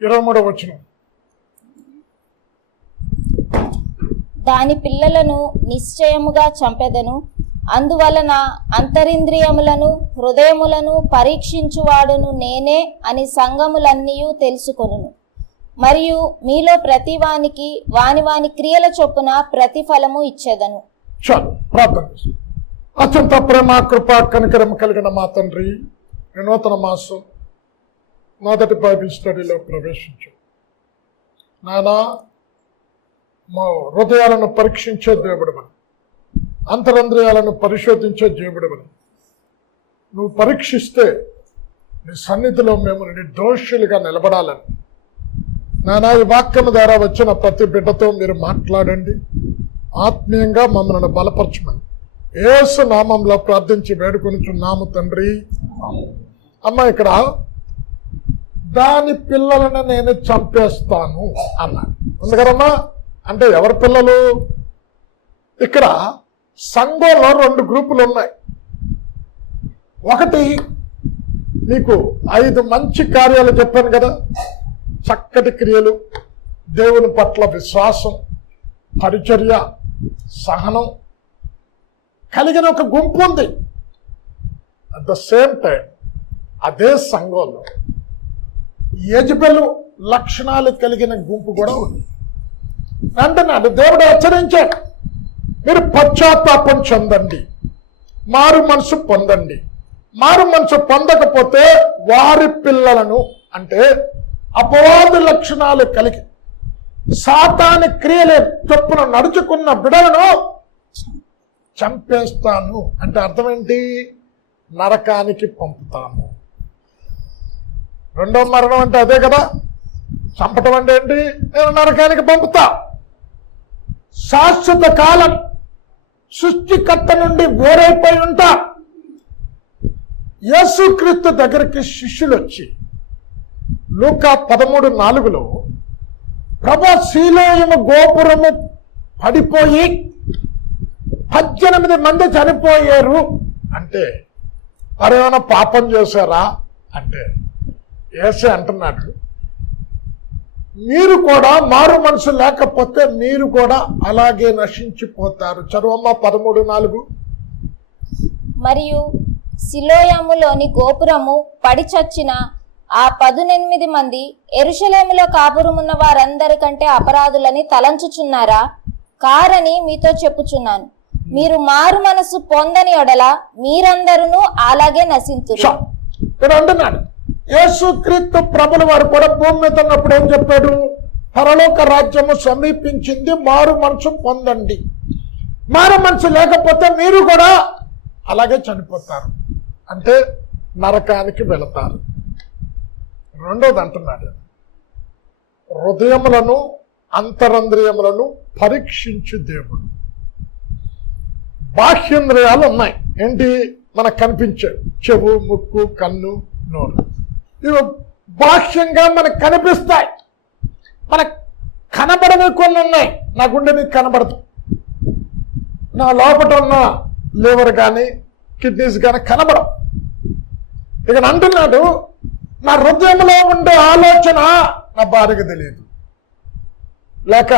23వ వచనం. దాని పిల్లలను నిశ్చయముగా చంపెదను, అందువలన అంతరింద్రియములను హృదయములను పరీక్షించువాడును నేనే అని సంఘములన్నీయు తెలుసుకొనును. మరియు మీలో ప్రతివానికి వాని వాని క్రియల చొప్పున ప్రతిఫలము ఇచ్చేదను. చాలు, ప్రార్థన. అత్యంత ప్రేమ, కృప, కనికరం కలిగిన మా తండ్రి, నూతన మాసం మొదటి బైబిల్ స్టడీలో ప్రవేశించు నానా. మా హృదయాలను పరీక్షించే దేవుడమని, అంతరంద్రియాలను పరిశోధించే దేవుడమని నువ్వు పరీక్షిస్తే నీ సన్నిధిలో మేము నిర్దోషులుగా నిలబడాలని నానా, ఈ వాక్యం ద్వారా వచ్చిన ప్రతి బిడ్డతో మీరు మాట్లాడండి. ఆత్మీయంగా మమ్మల్ని బలపరచమని యేసు నామంలో ప్రార్థించి వేడుకొనుచున్నాము తండ్రి. అమ్మ, ఇక్కడ దాని పిల్లలను నేను చంపేస్తాను అన్నాడు. ఉంది కదమ్మా? అంటే ఎవరి పిల్లలు? ఇక్కడ సంఘంలో 2 గ్రూపులు ఉన్నాయి. ఒకటి, నీకు 5 మంచి కార్యాలు చెప్పాను కదా, చక్కటి క్రియలు, దేవుని పట్ల విశ్వాసం, పరిచర్య, సహనం కలిగిన ఒక గుంపు ఉంది. అట్ ద సేమ్ టైం అదే సంఘంలో యెజబెలు లక్షణాలు కలిగిన గుంపు కూడా ఉంది అంటున్నాడు. దేవుడు హెచ్చరించాడు, మీరు పశ్చాత్తాపం చెందండి, మారు మనసు పొందండి. మారు మనసు పొందకపోతే వారి పిల్లలను, అంటే అపవాది లక్షణాలు కలిగి సాతాని క్రియలే చొప్పున నడుచుకున్న బిడలను చంపేస్తాను. అంటే అర్థం ఏంటి? నరకానికి పంపుతాము. రెండో మరణం అంటే అదే కదా. చంపటం అంటే ఏంటి? నేను నరకానికి పంపుతా. శాశ్వత కాలం సృష్టికర్త నుండి వేరైపోయి ఉంటా. యేసుక్రీస్తు దగ్గరికి శిష్యులు వచ్చి లూకా 13:4 ప్రభు, శీలోయము గోపురము పడిపోయి 18 మంది చనిపోయారు అంటే వారేమైనా పాపం చేశారా అంటే యేసే అంటున్నాడు, మీరు కూడా మారు మనసు లేకపోతే మీరు కూడా అలాగే నశించిపోతారు. చదువమ్మ 13:4. మరియు సిలోయములోని గోపురము పడి చచ్చిన ఆ 18 మంది యెరూషలేములో కాపురమున్న వారందరికంటే అపరాధులని తలంచుచున్నారా? కారని మీతో చెప్పుచున్నాను. మీరు మారు మనసు పొందని ఎడల మీరందరూ అలాగే నశింతురు. అంటున్నాడు యేసుక్రీస్తు ప్రభుల వారు కూడా భూమి మీద ఉన్నప్పుడు ఏం చెప్పాడు? పరలోక రాజ్యము సమీపించింది, మారు మనసు పొందండి. మారు మనసు లేకపోతే మీరు కూడా అలాగే చనిపోతారు, అంటే నరకానికి వెళతారు. రెండోది అంటున్నాడు, హృదయములను అంతరంద్రియములను పరీక్షించు దేవుడు. బాహ్యేంద్రియాలు ఉన్నాయి. ఏంటి? మనకు కనిపించే చెవు, ముక్కు, కన్ను, నోరు. ఇవి బాహ్యంగా మనకు కనిపిస్తాయి. మనకు కనబడని కొన్ని ఉన్నాయి. నా గుండె నీకు కనబడదు, నా లోపల ఉన్న లివర్ కానీ కిడ్నీస్ కానీ కనబడవు. ఇక అంటున్నాడు, నా హృదయంలో ఉండే ఆలోచన నా భార్యకు తెలియదు, లేక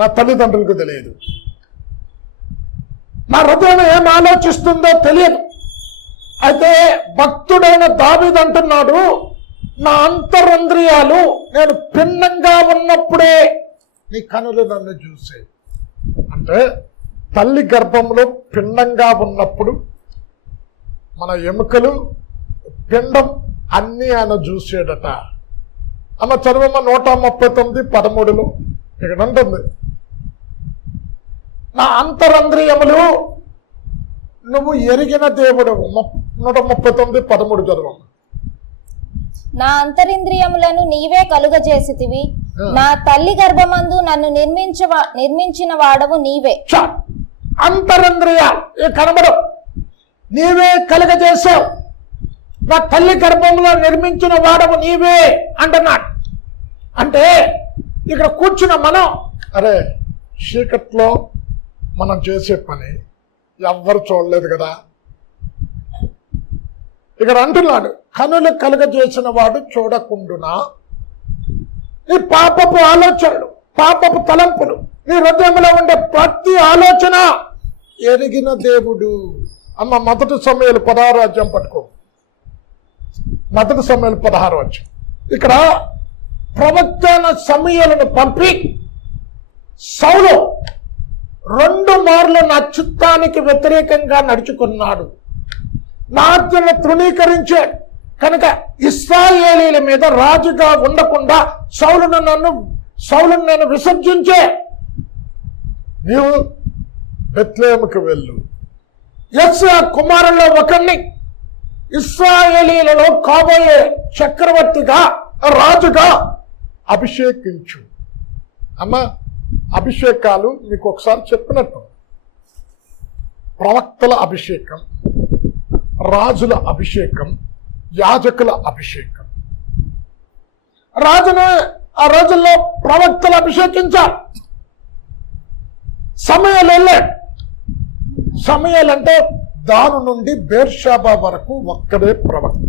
నా తల్లిదండ్రులకు తెలియదు. నా హృదయం ఏం ఆలోచిస్తుందో తెలియదు. అయితే భక్తుడైన దావీదు అంటున్నాడు, నా అంతరంద్రియాలు నేను భిన్నంగా ఉన్నప్పుడే నీ కనులు నన్ను చూసే. అంటే తల్లి గర్భంలో పిండంగా ఉన్నప్పుడు మన ఎముకలు, పిండం అన్నీ ఆయన చూసాడట. అమ్మ చదువమ్మ 139:13 ఇక్కడ ఉంటుంది, నా అంతరంద్రియములు నువ్వు ఎరిగిన దేవుడు. 139:13 చదవమ్మ. నా అంతరింద్రియములను నీవే కలుగజేసితివి, నా తల్లి గర్భమందు నన్ను నిర్మించిన వాడవు నీవే. అంతరింద్రియాలు కనబడవు, నీవే కలుగజేసావు. నా తల్లి గర్భంలో నిర్మించిన వాడవు నీవే అంటున్నాడు. అంటే ఇక్కడ కూర్చున్న మనం, అరే చీకట్లో మనం చేసే పని ఎవ్వరు చూడలేదు కదా. ఇక్కడ అంటున్నాడు, కనులు కలుగజేసిన వాడు చూడకుండునా నీ పాపపు ఆలోచనలు, పాపపు తలంపులు, నీ హృదయంలో ఉండే ప్రతి ఆలోచన ఎరిగిన దేవుడు. అమ్మ, 1 సమూయేలు 16వ అధ్యాయం పట్టుకో. 1 సమూయేలు 16వ అధ్యాయం. ఇక్కడ ప్రవక్త అయిన సమూయేలును పంపి సౌలు 2 మార్లు నా చిత్తానికి వ్యతిరేకంగా నడుచుకున్నాడు, నా ఆజ్ఞను తృణీకరించాడు కనుక ఇశ్రాయేలీల మీద రాజుగా ఉండకుండా సౌలును నేను విసర్జించే, నీవు బెత్లెహేముకు వెళ్ళు, యెష్షయా కుమారుల్లో ఒకరిని ఇశ్రాయేలీలలో కాబోయే చక్రవర్తిగా, రాజుగా అభిషేకించు. అమ్మ, అభిషేకాలు మీకు ఒకసారి చెప్పినట్టు, ప్రవక్తల అభిషేకం, రాజుల అభిషేకం, యాజకుల అభిషేకం. రాజును ఆ రోజుల్లో ప్రవక్తలు అభిషేకించారు. సమూయేలు వెళ్ళాడు. సమూయేలు అంటే దాని నుండి బేర్షాబా వరకు ఒక్కడే ప్రవక్త.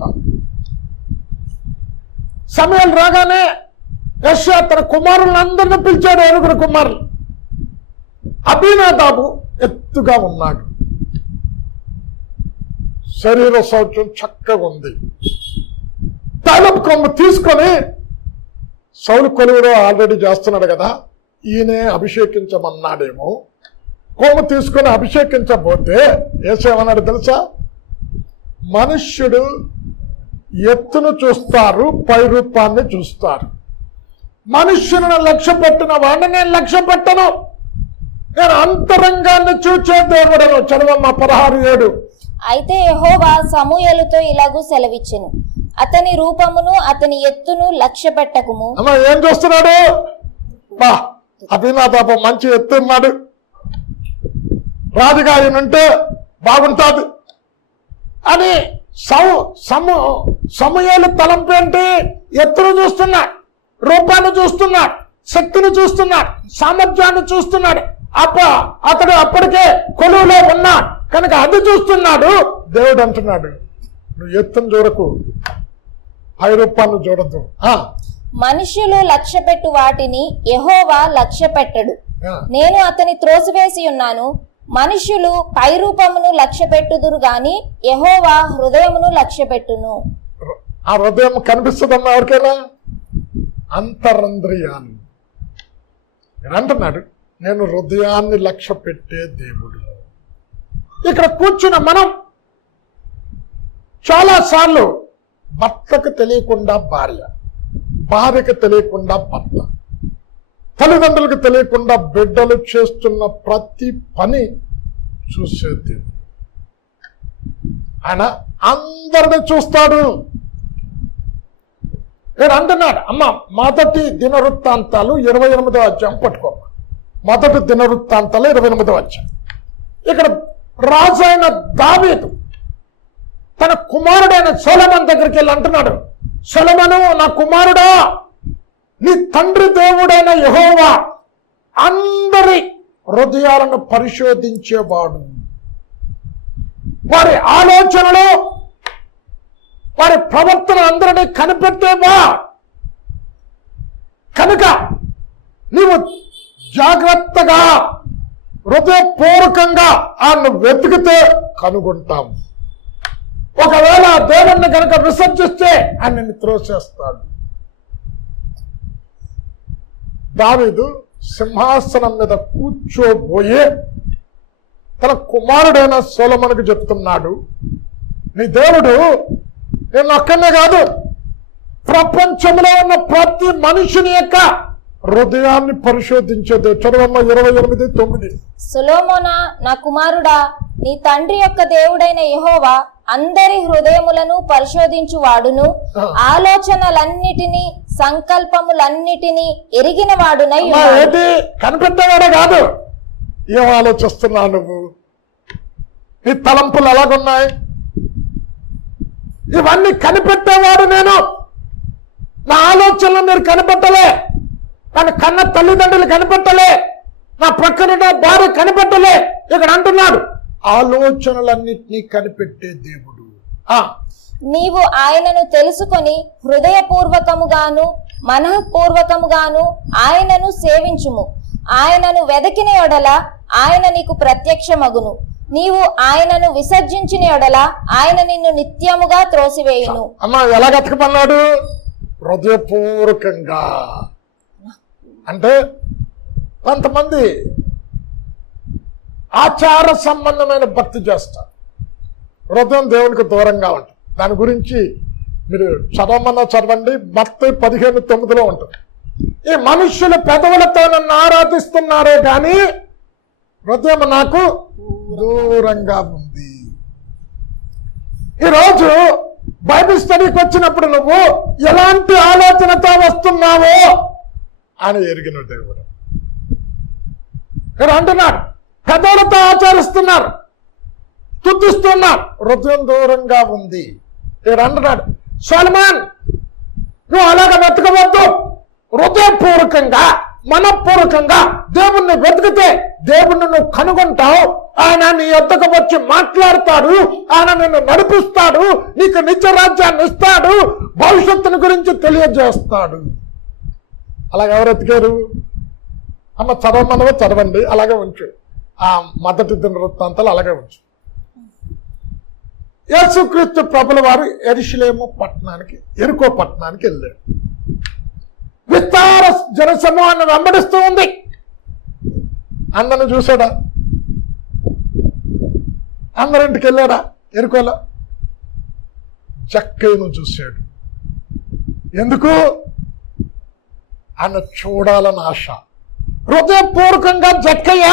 సమూయేలు రాగానే యెష్షయా తన కుమారులందరినీ పిలిచాడు. 8 కుమారులు. అబీనాదాబు ఎత్తుగా ఉన్నాడు, శరీర సౌఖ్యం చక్కగా ఉంది. తైలపు కొమ్ము తీసుకొని సౌలు కొలువులో ఆల్రెడీ చేస్తున్నాడు కదా, ఈయనే అభిషేకించమన్నాడేమో. కొమ్ము తీసుకొని అభిషేకించబోతే ఏసేమన్నాడు తెలుసా? మనుష్యుడు ఎత్తును చూస్తారు, పై రూపాన్ని చూస్తారు. మనుష్యులను లక్ష్య పెట్టిన వాడిని నేను లక్ష్య పెట్టను, నేను అంతరంగాన్ని చూచే దేవుడను. చదవమ్మ 16:7. అయితే యెహోవా సమూయేలుతో ఇలాగూ సెలవిచ్చెను, అతని రూపమును అతని ఎత్తును లక్ష్య పెట్టకుము. అమ్మ, ఏం చూస్తున్నాడు? బా, అభినాదాబు మంచి ఎత్తున్నాడు, రాజుగా ఆయన ఉంటే బాగుంటుంది అని సమూయేలు తలంపు ఏంటి? ఎత్తును చూస్తున్నాడు, రూపాన్ని చూస్తున్నాడు, శక్తిని చూస్తున్నాడు, సామర్థ్యాన్ని చూస్తున్నాడు. అతడు అప్పటికే కొలువులో ఉన్నాడు కనుక అది చూస్తున్నాడు. దేవుడు అంటున్నాడు, నువ్వు ఎత్తును చూడకు, పై రూపాన్ని చూడదు. మనుష్యులు లక్ష్య పెట్టు వాటిని యెహోవా లక్ష్య పెట్టడు. నేను అతని త్రోసివేసి ఉన్నాను. మనుష్యులు పై రూపమును లక్ష్య పెట్టుదురు గాని యెహోవా హృదయమును లక్ష్య పెట్టును. ఆ హృదయం కనిపిస్తుందమ్మా ఎవరికైనా? అంతరంద్రియాన్ని అంటున్నాడు, నేను హృదయాన్ని లక్ష్య పెట్టే దేవుడు. ఇక్కడ కూర్చున్న మనం చాలా సార్లు భర్తకు తెలియకుండా భార్య, భార్యకు తెలియకుండా భర్త, తల్లిదండ్రులకు తెలియకుండా బిడ్డలు చేస్తున్న ప్రతి పని చూసే దేవుడు. ఆయన అందరిని చూస్తాడు. నేను అంటున్నాడు, అమ్మ, 1 దినవృత్తాంతాలు 28వ అధ్యాయం పట్టుకో. 1 దినవృత్తాంతాలు 28వ అధ్యాయం. ఇక్కడ రాజు అయిన దావీదు తన కుమారుడైన సొలొమోను దగ్గరికి వెళ్ళి అంటున్నాడు, సొలొమోను, నా కుమారుడా, నీ తండ్రి దేవుడైన యెహోవా అందరి హృదయాలను పరిశోధించేవాడు, వారి ఆలోచనలు, వారి ప్రవర్తన అందరినీ కనిపెట్టేవా. కనుక నీవు జాగ్రత్తగా హృదయపూర్వకంగా ఆయన వెతికితే కనుగొంటాము. ఒకవేళ దేవుణ్ణి కనుక విసర్జిస్తే ఆయన త్రోసేస్తాడు. దావీదు సింహాసనం మీద కూర్చోబోయే తన కుమారుడైన సొలొమోనుకు చెప్తున్నాడు, నీ దేవుడు నేను ఒక్కనే కాదు, ప్రపంచంలో ఉన్న ప్రతి మనిషిని యొక్క హృదయాన్ని పరిశోధించేది. చదవమ్మ 28:9. సొలొమోనా, నా కుమారుడా, నీ తండ్రి యొక్క దేవుడైన యెహోవా అందరి హృదయములను పరిశోధించు వాడును, ఆలోచనలన్నిటినీ సంకల్పములన్నిటినీ ఎరిగిన వాడునై ఉన్నాడు. ఏంటి కనిపెట్టేవాడే కాదు, ఏం ఆలోచిస్తున్నావు నువ్వు, నీ తలంపులు ఎలాగున్నాయి, ఇవన్నీ కనిపెట్టేవాడు నేను. నా ఆలోచనలు మీరు కనిపెట్టలే, తన కన్న తల్లిదండ్రులు కనిపెట్టలే, నా ప్రక్కన భార్య కనిపెట్టలే. ఇక్కడ అంటున్నాడు, ఆలోచనలన్నిటినీ కనిపెట్టే దేవుడు. నీవు ఆయనను తెలుసుకొని హృదయపూర్వకముగాను మనఃపూర్వకముగాను ఆయనను సేవించుము. ఆయనను వెదకిన ఎడల ఆయన నీకు ప్రత్యక్షమగును. నీవు ఆయనను విసర్జించిన ఎడల ఆయన నిన్ను నిత్యముగా త్రోసివేయును. అమ్మా ఎలా వెతకమన్నాడు? హృదయపూర్వకంగా. అంటే కొంతమంది ఆచార సంబంధమైన భక్తి చేస్తారు, హృదయం దేవునికి దూరంగా ఉంటుంది. దాని గురించి మీరు చదవమన్నా చదవండి, మత్తయి 15:9 ఉంటుంది. ఈ మనుష్యులు పెదవులతో నన్ను ఆరాధిస్తున్నారే కానీ హృదయం నాకు దూరంగా ఉంది. ఈరోజు బైబిల్ స్టడీకి వచ్చినప్పుడు నువ్వు ఎలాంటి ఆలోచనతో వస్తున్నావో అని ఎరిగిన దేవుడు ఇక్కడ అంటున్నాడు. పెదవులతో ఆచరిస్తున్నారు, స్తుతిస్తున్నారు, హృదయం దూరంగా ఉంది. ఇక్కడ అంటున్నాడు, సొలొమోన్ నువ్వు అలాగ వెతకవద్దు. హృదయపూర్వకంగా మనపూర్వకంగా దేవుణ్ణి వెతికితే దేవుణ్ణి నువ్వు కనుగొంటావు. ఆయన నీ యొద్దకు వచ్చి మాట్లాడతాడు, ఆయన నిన్ను నడిపిస్తాడు, నీకు నిత్య రాజ్యాన్ని ఇస్తాడు, భవిష్యత్తుని గురించి తెలియజేస్తాడు. అలాగే ఎవరు ఎతికారు? అమ్మ చదవమన్నవో చదవండి, అలాగే ఉంచు. ఆ మొదటి దినవృత్తాంతాలు అలాగే ఉంచు. యేసుక్రీస్తు ప్రభుల వారు యెరూషలేము పట్టణానికి, యెరికో పట్టణానికి వెళ్ళాడు. విస్తార జనసమూహాన్ని వెంబడిస్తూ ఉంది. అందరిని చూశాడా? అందరింటికి వెళ్ళాడా? యెరికోలో జక్కయ్యను చూశాడు. ఎందుకు? ఆయన చూడాలని ఆశ. హృదయపూర్వకంగా జక్కయ్య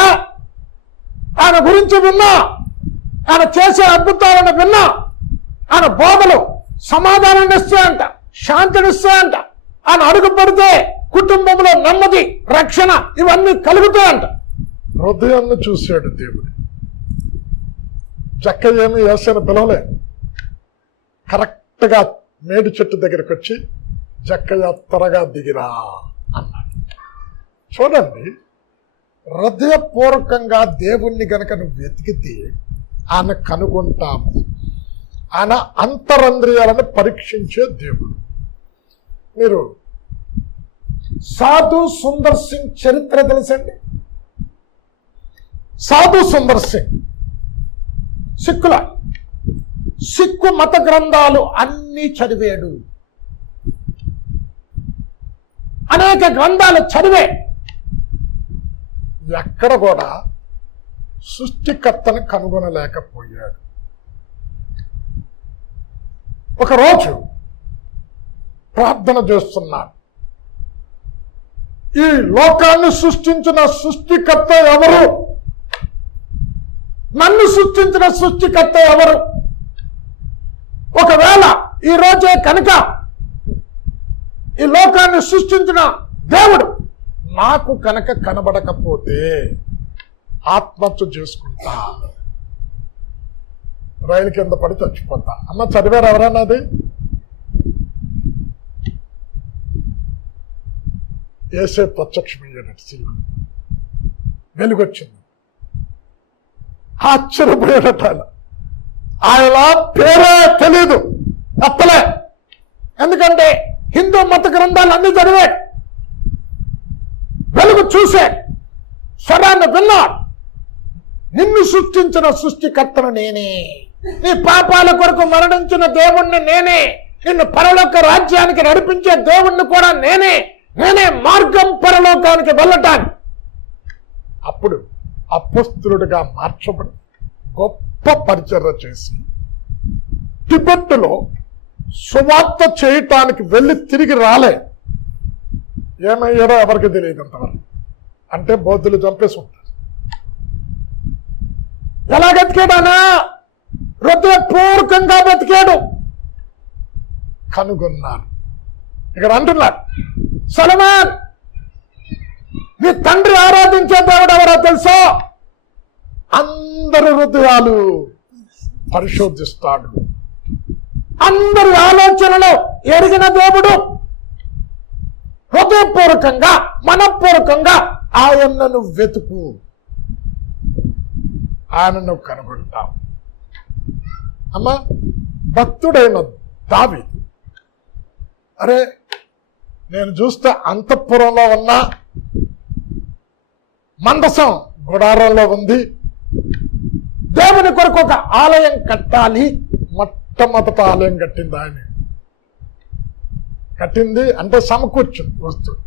ఆయన గురించి విన్నా, ఆయన చేసే అద్భుతాలను విన్నా, ఆయన బోధలు సమాధానాన్ని ఇస్తాయంట, శాంతినిస్తాయంట. ఆయన అడుగు పడితే కుటుంబంలో నెమ్మది, రక్షణ ఇవన్నీ కలుగుతాయంట. హృదయాన్ని చూశాడు దేవుడు. జక్కయ్య ఏమి యేసుని పిలవలే. కరెక్ట్గా మేడి చెట్టు దగ్గరికి వచ్చి జక్కయ్య త్వరగా దిగిరా అన్నాడు. చూడండి, హృదయపూర్వకంగా దేవుణ్ణి గనక నువ్వు వెతికితే ఆయన కనుగొంటాము. ఆయన అంతరంద్రియాలను పరీక్షించే దేవుడు. మీరు సాధు సుందర్ సింగ్ చరిత్ర తెలుసండి? సాధు సుందర్ సింగ్ సిక్కు మత గ్రంథాలు అన్నీ చదివాడు, అనేక గ్రంథాలు చదివే ఎక్కడ కూడా సృష్టికర్తను కనుగొనలేకపోయాడు. ఒకరోజు ప్రార్థన చేస్తున్నాడు. ఈ లోకాన్ని సృష్టించిన సృష్టికర్త ఎవరు? నన్ను సృష్టించిన సృష్టికర్త ఎవరు? ఒకవేళ ఈ రోజే కనుక ఈ లోకాన్ని సృష్టించిన దేవుడు నాకు కనుక కనబడకపోతే ఆత్మహత్య చేసుకుంటా, రైలు కింద పడి చచ్చిపోతా. అమ్మ చదివారు ఎవరన్నది? ఏసే ప్రత్యక్షమయ్యాడట. సిలువ వెలుగొచ్చింది. ఆశ్చర్యపోయాడట. ఆయన పేరే తెలీదు, తప్పలే. ఎందుకంటే హిందూ మత గ్రంథాలు అన్ని చదివాడు, వెలుగు చూసే, స్వరాన్ని విన్నాడు. నిన్ను సృష్టించిన సృష్టికర్తను నేనే, నీ పాపాల కొరకు మరణించిన దేవుణ్ణి నేనే, నిన్ను పరలోక రాజ్యానికి నడిపించే దేవుణ్ణి కూడా నేనే మార్గం పరలోకానికి వెళ్ళటానికి. అప్పుడు అపొస్తలుడిగా మార్చబడి గొప్ప పరిచర్య చేసి టిబెట్లో సువార్త చేయటానికి వెళ్ళి తిరిగి రాలే. ఏమయ్యాడో ఎవరికి తెలియదు అంతవరకు. అంటే బౌద్ధులు చంపేసి ఉంటారు. ఎలా బతికాడానా? హృదయపూర్వకంగా బతికాడు, కనుగొన్నాడు. ఇక్కడ అంటున్నాడు, సొలొమోన్ నీ తండ్రి ఆరాధించే దేవుడు ఎవరో తెలుసా? అందరి హృదయాలు పరిశోధిస్తాడు, అందరి ఆలోచనలు ఎరిగిన దేవుడు. హృదయపూర్వకంగా మనపూర్వకంగా ఆయనను వెతుకు, ఆయనను కనుగొంటావు. అమ్మా, భక్తుడైన దావీదు, అరే నేను చూస్తే అంతఃపురంలో ఉన్న మందసం గుడారంలో ఉంది. దేవుని కొరకు ఒక ఆలయం కట్టాలి. మొట్టమొదట ఆలయం కట్టింది ఆయన. కట్టింది అంటే సమకూర్చుంది వస్తువు.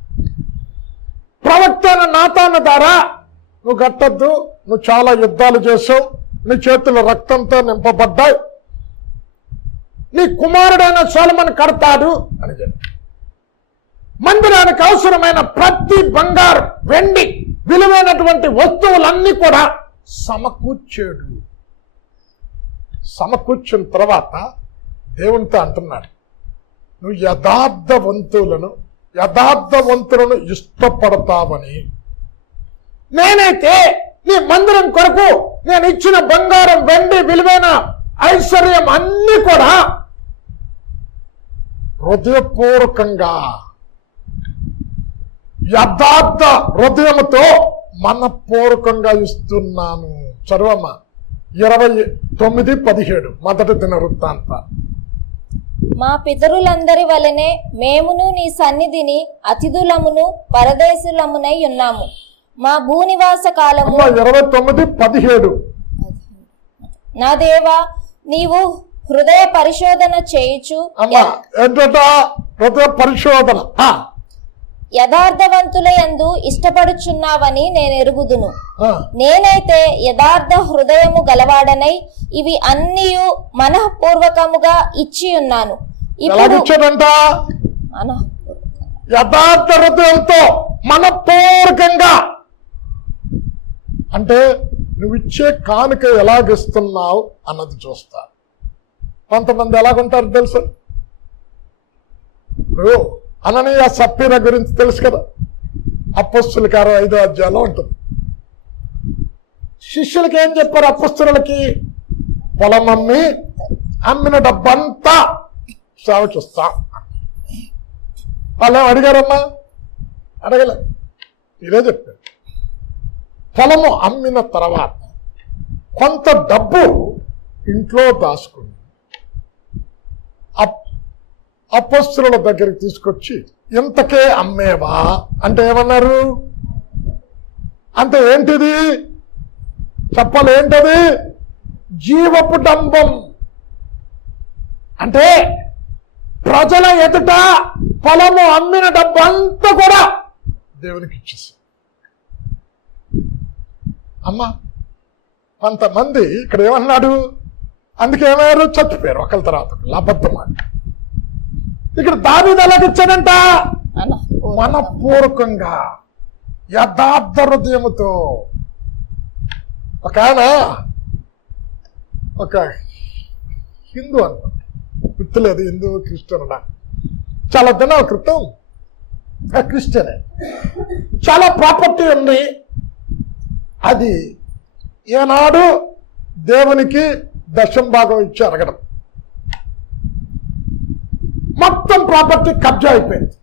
ప్రవక్త అయిన నాతాను ద్వారా నువ్వు కట్టద్దు, నువ్వు చాలా యుద్ధాలు చేసావు, నీ చేతులు రక్తంతో నింపబడ్డావు, నీ కుమారుడైన సొలొమోను కడతాడు అని చెప్పి మందిరానికి అవసరమైన ప్రతి బంగారు, వెండి, విలువైనటువంటి వస్తువులన్నీ కూడా సమకూర్చాడు. సమకూర్చిన తర్వాత దేవునితో అంటున్నాడు, నువ్వు యథార్థవంతులను ఇష్టపడతావని, నేనైతే నీ మందిరం కొరకు నేను ఇచ్చిన బంగారం, వెండి, విలువైన ఐశ్వర్యం అన్ని కూడా హృదయపూర్వకంగా యథార్థ హృదయముతో మనపూర్వకంగా ఇస్తున్నాను. చదవమ్మ 29:17 మొదటి దినవృత్తాంతం. మా పితరులందరి వలనే మేమును నీ సన్నిధిని అతిథులమును పరదేశులమునై ఉన్నాము. మా భూనివాస కాలము 29:17. నా దేవా, నీవు హృదయ పరిశోధన చేయుచు ఏంటట హృదయ పరిశోధన యథార్థవంతుల యందు ఇష్టపడుచున్నావని నేను ఎరుగుదును. నేనైతే యథార్థ హృదయము గలవాడనై ఇవి అన్నీ మనఃపూర్వకముగా ఇచ్చి ఉన్నాను. ఇప్పుడు యథార్థ హృదయంతో మనపూర్వకంగా అంటే నువ్వు ఇచ్చే కానుక ఎలాగిస్తున్నావు అన్నది చూస్తా. కొంతమంది ఎలాగుంటారు తెలుసు, అననీయ సప్పీరా గురించి తెలుసు కదా, అపొస్తలుల కార్యం 5వ అధ్యాయంలో ఉంటుంది. శిష్యులకి ఏం చెప్పారు? అపొస్తలులకి పొలం అమ్మిన డబ్బంతా సేవకి ఇస్తా. వాళ్ళు అడిగారమ్మా? అడగలే, ఇదే చెప్పారు. పొలము అమ్మిన తర్వాత కొంత డబ్బు ఇంట్లో దాచుకుని అపొస్తలుల దగ్గరికి తీసుకొచ్చి, ఇంతకే అమ్మేవా అంటే ఏమన్నారు? అంటే ఏంటిది చెప్పాలి, ఏంటది? జీవపు డంబం. అంటే ప్రజల ఎదుట పొలము అమ్మిన డబ్బు అంతా కూడా దేవునికి ఇచ్చేసి. అమ్మా, కొంతమంది ఇక్కడ ఏమన్నాడు? అందుకే ఏమయ్యారు? చచ్చిపోయారు ఒకళ్ళ తర్వాత అబద్ధం అని. ఇక్కడ దావీదు ఎలాగిచ్చాడంట? మనపూర్వకంగా యథార్థ హృదయముతో. ఒక ఆయన ఒక హిందూ అనమాట, గుర్తులేదు, హిందూ క్రిస్టియన్ చాలా దినాల క్రితం క్రిస్టియనే, చాలా ప్రాపర్టీ ఉంది. అది ఏనాడు దేవునికి దశం భాగం ఇచ్చి అడగడం, మొత్తం ప్రాపర్టీ కబ్జా అయిపోయింది.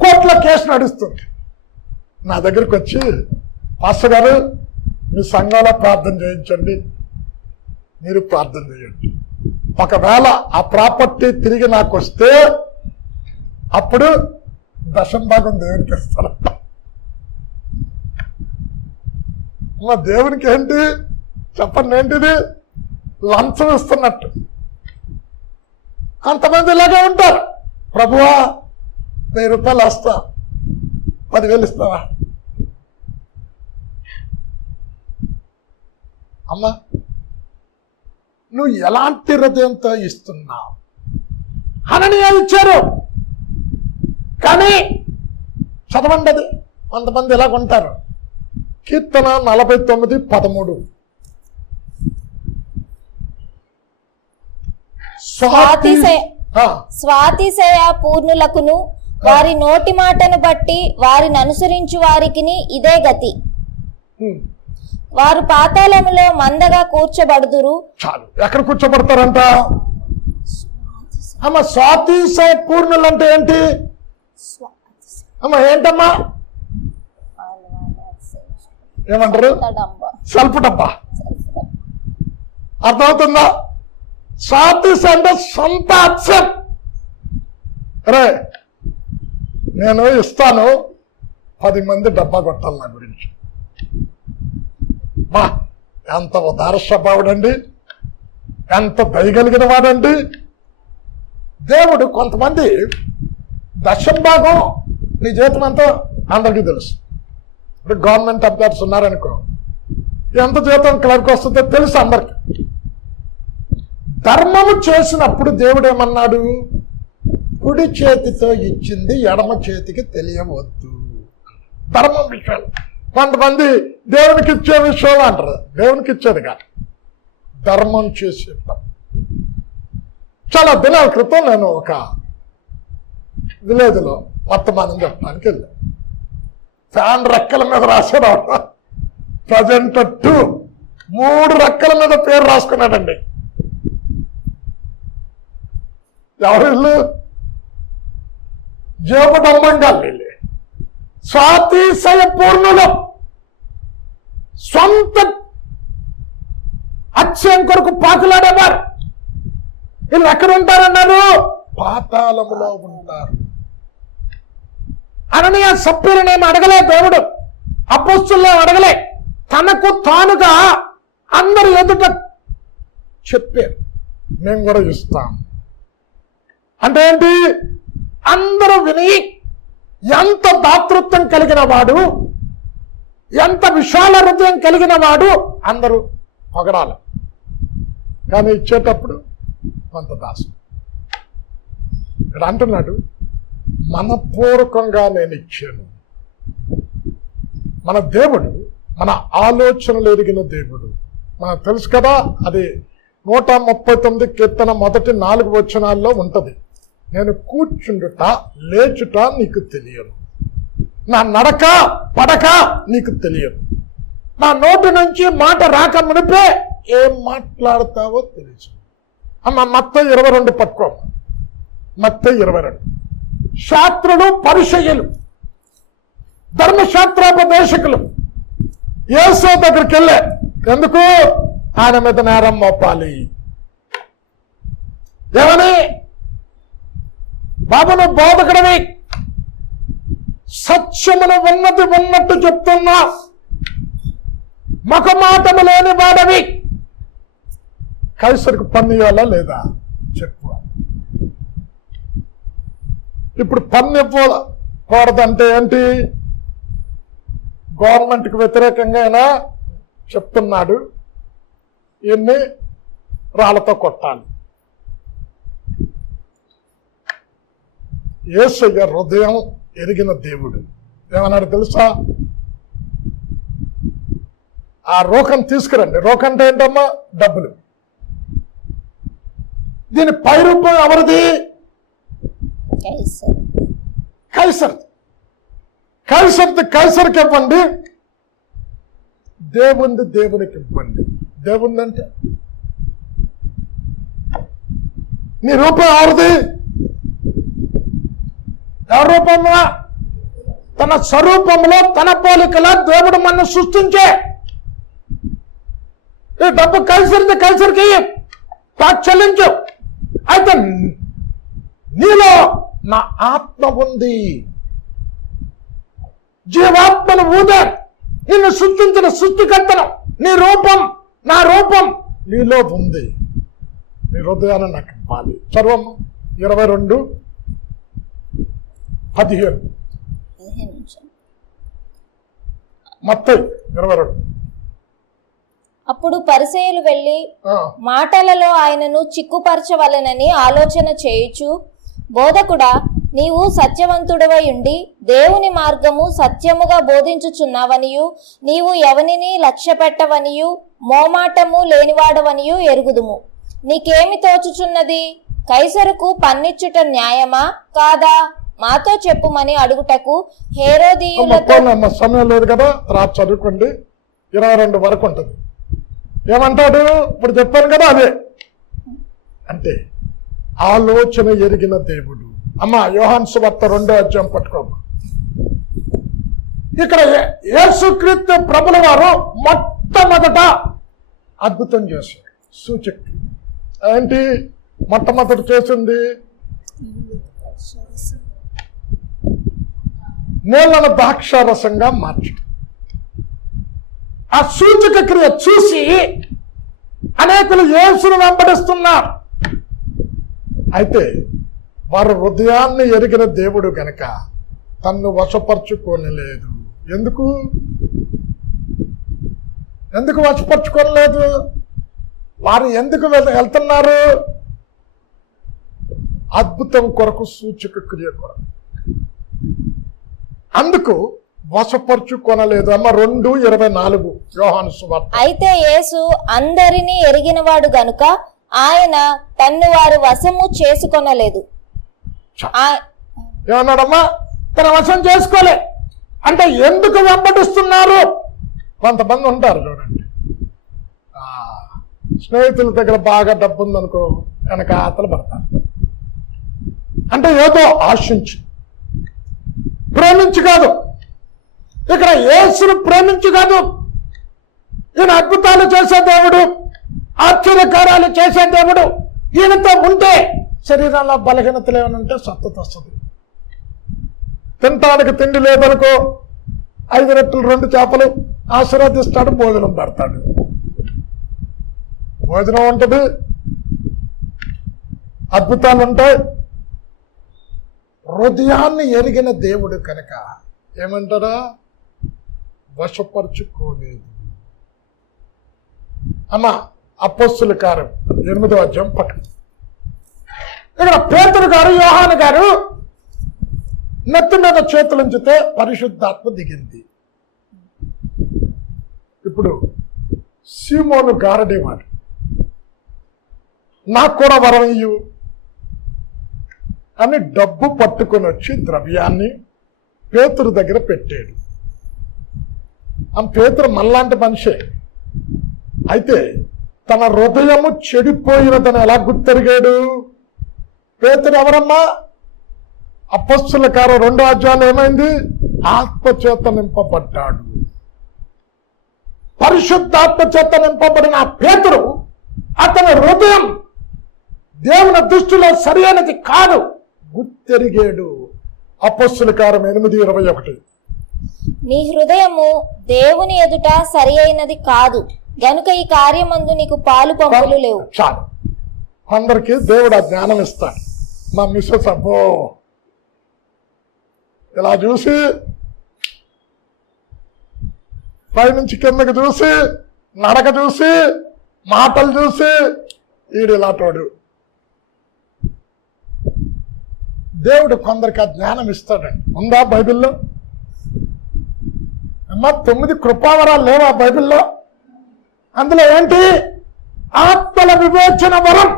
కోర్టులో కేసు నడుస్తుంది. నా దగ్గరికి వచ్చి, పాస్టర్ గారు మీ సంఘంలో ప్రార్థన చేయించండి, మీరు ప్రార్థన చేయండి, ఒకవేళ ఆ ప్రాపర్టీ తిరిగి నాకు వస్తే అప్పుడు దశం భాగం దేవునికి ఇస్తారు. మా దేవునికి ఏంటి చెప్పండి, ఏంటిది? లంచం ఇస్తున్నట్టు. కొంతమంది ఇలాగే ఉంటారు. ప్రభువా 1000 రూపాయలు వస్తా, 10,000 ఇస్తావా? అమ్మా, నువ్వు ఎలాంటి హృదయంతో ఇస్తున్నావు? అననీయ ఇచ్చారు, కానీ చదవండి అది. కొంతమంది ఎలాగుంటారు? కీర్తన 49:13. స్వాతిశయ పూర్ణులకును వారి నోటి మాటను బట్టి వారిని అనుసరించు వారికి ఇదే గతి. వారు పాతాళములో మందగా కూర్చోబడుదురు. చాలు, ఎక్కడ కూర్చోబడతారంట? అమ్మ, స్వాతిశయ పూర్ణులు అంటే ఏంటి? అమ్మ ఏంటమ్మా? ఏమంటారు? స్వల్ప డబ్బా. అర్థమవుతుందా? స్వాతిశ అంటే సొంత అత్యం. రే నేను ఇస్తాను, 10 మంది డబ్బా కొట్టాలి నా గురించి. బా, ఎంత ఉదార స్వభావుడండి, ఎంత దయగలిగిన వాడండి దేవుడు. కొంతమంది దశంభాగం నీ జీతం ఎంతో అందరికీ తెలుసు. ఇప్పుడు గవర్నమెంట్ ఎంప్లాయర్స్ ఉన్నారనుకో, ఎంత జీతం క్లర్క్ వస్తుందో తెలుసు అందరికి. ధర్మము చేసినప్పుడు దేవుడు ఏమన్నాడు? కుడి చేతితో ఇచ్చింది ఎడమ చేతికి తెలియవద్దు. ధర్మం విషయాలు కొంతమంది దేవునికి ఇచ్చే విషయాలు అంటారు, దేవునికి ఇచ్చేది కాదు, ధర్మం చేసేటప్పుడు. చాలా దినాల క్రితం నేను ఒక విలేజ్లో వర్తమానం చెప్పడానికి వెళ్ళాను. ఫ్యాన్ రెక్కల మీద రాశాడు ప్రజెంట్ 2, 3 రెక్కల మీద పేరు రాసుకున్నాడండి. ఎవరిల్లు? జీవకుటుంబంగా వెళ్ళి స్వాతిశయ పూర్ణులు, సొంత అక్షయం కొరకు పాకులాడేవారు. వీళ్ళు ఎక్కడ ఉంటారన్నారు? పాతాళములో ఉంటారు. అననీయ సభ్యులనేమి అడగలే దేవుడు, అపోస్తుల్లో అడగలే, తనకు తానుగా అందరు ఎదుట చెప్పారు, మేము కూడా ఇస్తాం. అంటే ఏంటి? అందరూ విని ఎంత దాతృత్వం కలిగిన వాడు, ఎంత విశాల హృదయం కలిగిన వాడు అందరూ పొగడాలి. కానీ ఇచ్చేటప్పుడు కొంత దాసం. ఇక్కడ అంటున్నాడు, మనపూర్వకంగా నేను ఇచ్చాను. మన దేవుడు మన ఆలోచనలు ఎరిగిన దేవుడు. మనకు తెలుసు కదా, అది 139 కీర్తన మొదటి 4 వచనాల్లో ఉంటది. నేను కూర్చుండుట లేచుట నీకు తెలియదు, నా నడక పడక నీకు తెలియదు, నా నోటి నుంచి మాట రాక మునిపే ఏం మాట్లాడతావో తెలుసు. అమ్మ మత్తయి 22 పట్టుకో. మత్తయి 22. శాస్త్రులు పరిచయులు ధర్మశాస్త్రోపదేశకులు యేసు దగ్గరికి వెళ్ళే, ఎందుకు? ఆయన మీద నేరం మోపాలి. ఏమని? బాబును బోధకుడివి, సత్యమును ఉన్నది ఉన్నట్టు చెప్తున్నా, ముఖమాటము లేని వాడవి, కైసరికి పన్ను ఇవ్వాలా లేదా చెప్పు. ఇప్పుడు పన్ను ఇవ్వకూడదంటే ఏంటి? గవర్నమెంట్కి వ్యతిరేకంగా అయినా చెప్తున్నాడు, ఇన్ని రాళ్లతో కొట్టాలి. యేసయ్య హృదయం ఎరిగిన దేవుడు ఏమన్నాడు తెలుసా? ఆ రోకం తీసుకురండి. రోకం అంటే ఏంటమ్మా? డబ్బులు. దీని పై రూపం ఎవరిది? కైసర్. కైసర్కి ఇవ్వండి, దేవుంది దేవునికి ఇవ్వండి. దేవుంది అంటే నీ రూపం ఎవరిది? ఎవరి రూపంలో? తన స్వరూపంలో తన పోలికలా దేవుడు మన సృష్టించే. ఈ డబ్బు కైసరిది, కైసరికి చెల్లించు. అయితే నీలో నా ఆత్మ ఉంది, జీవాత్మను ఊదే, నిన్ను సృష్టించిన సృష్టికర్తను, నీ రూపం నా రూపం నీలో ఉంది, నీ హృదయాన్ని నాకు ఇవ్వాలి. సర్వం 22:15. మత్తయి 22. అప్పుడు పరిసయ్యులు వెళ్లి మాటలలో ఆయనను చిక్కుపరచవలెనని ఆలోచన చేయుచు, బోధకుడా, నీవు సత్యవంతుడవై ఉండి దేవుని మార్గము సత్యముగా బోధించుచున్నావనియు, నీవు ఎవనిని లక్ష్య పెట్టవనియు మోమాటము లేనివాడవనియు ఎరుగుదుము. నీకేమి తోచుచున్నది? కైసరుకు పన్నిచ్చుట న్యాయమా కాదా? మాతో చెప్పుమని అడుగుటకు హేరోదీయులతో. సమయం లేదు కదా, రాత్రి చదువుకోండి. 22 వరకు ఉంటుంది. ఏమంటాడు? ఇప్పుడు చెప్పాను కదా, అదే అంటే ఆలోచన ఎరిగిన దేవుడు. అమ్మ యోహాను సువార్త 2వ అధ్యాయం పట్టుకోమ్మ. ఇక్కడ యేసుక్రీస్తు ప్రభుల వారు మొట్టమొదట అద్భుతం చేశారు. సూచక ఏంటి మొట్టమొదటి చేసింది? నీళ్లను ద్రాక్షారసంగా మార్చడం. ఆ సూచక క్రియ చూసి అనేకులు యేసును వెంబడిస్తున్నారు. అయితే వారు హృదయాన్ని ఎరిగిన దేవుడు గనక తన్ను వశపరుచుకోలేదు. ఎందుకు వశపరుచుకోలేదు? వారు ఎందుకు వెళ్తున్నారు? అద్భుతం కొరకు, సూచక క్రియ కొరకు. అందుకు వశపరుచుకొనలేదు. అమ్మ 2:24 యోహాను సువార్త. అయితే యేసు అందరినీ ఎరిగినవాడు గనుక ఆయన తన్ను వారు వశము చేసుకొనలేదు. ఏమన్నాడమ్మా? తన వశం చేసుకోలే. అంటే ఎందుకు వెంబడిస్తున్నారు? కొంతమంది ఉంటారు చూడండి, స్నేహితుల దగ్గర బాగా డబ్బు ఉందనుకో వెనక ఆతలు పడతారు. అంటే ఏదో ఆశించి, ప్రేమించి కాదు. ఇక్కడ యేసును ప్రేమించి కాదు. ఈయన అద్భుతాలు చేసే దేవుడు, ఆశ్చర్యకార్యాలు చేసే దేవుడు. ఈయనతో ఉంటే శరీరంలో బలహీనతలు ఏమైనా ఉంటే స్వస్థత వస్తుంది. తినటానికి తిండి లేదనుకో 5 రొట్టెలు 2 చేపలు ఆశీర్వదిస్తాడు, భోజనం పెడతాడు. భోజనం ఉంటుంది, అద్భుతాలు ఉంటాయి. హృదయాన్ని ఎరిగిన దేవుడు కనుక ఏమంటారా? వశపరుచుకోలేదు. అమ్మ అపోస్తుల కార్యం 8వ అధ్యాయం పక్కన ఇక్కడ పేతురు గారు, యోహాను గారు నెత్తి మీద చేతులు ఉంచితే పరిశుద్ధాత్మ దిగింది. ఇప్పుడు సీమోను గారడేవాడు, నాకు కూడా వరం ఇయ్యు అని డబ్బు పట్టుకొని వచ్చి ద్రవ్యాన్ని పేతురు దగ్గర పెట్టాడు. ఆ పేతురు మళ్ళాంటి మనిషే. అయితే తన హృదయము చెడిపోయినదని ఎలా గుర్తెరిగాడు? పేతురు ఎవరమ్మా? అపొస్తలుల కార్యం 2వ అధ్యాయంలో ఏమైంది? ఆత్మచేత నింపబడ్డాడు. పరిశుద్ధాత్మ చేత నింపబడిన పేతురు, అతని హృదయం దేవుని దృష్టిలో సరైనది కాదు గుర్తెరిగాడు. అపొస్తలుల కార్యం 8:21. నీ హృదయము దేవుని ఎదుట సరి అయినది కాదు గనుక ఈ కార్యమందు నీకు పాలు పంపులు లేవు. చాలు. కొందరికి దేవుడు ఆ జ్ఞానం ఇస్తాడు. మా మిస్సెస్ అబ్బో ఇలా చూసి, పైనుంచి కిందకి చూసి, నడక చూసి, మాటలు చూసి, ఈడు ఇలాంటోడు. దేవుడు కొందరికి ఆ జ్ఞానం ఇస్తాడండి. ఉందా బైబిల్లో? అమ్మా 9 కృపావరాలు లేవా బైబిల్లో? అందులో ఏంటి? ఆత్మల వివేచన వరం.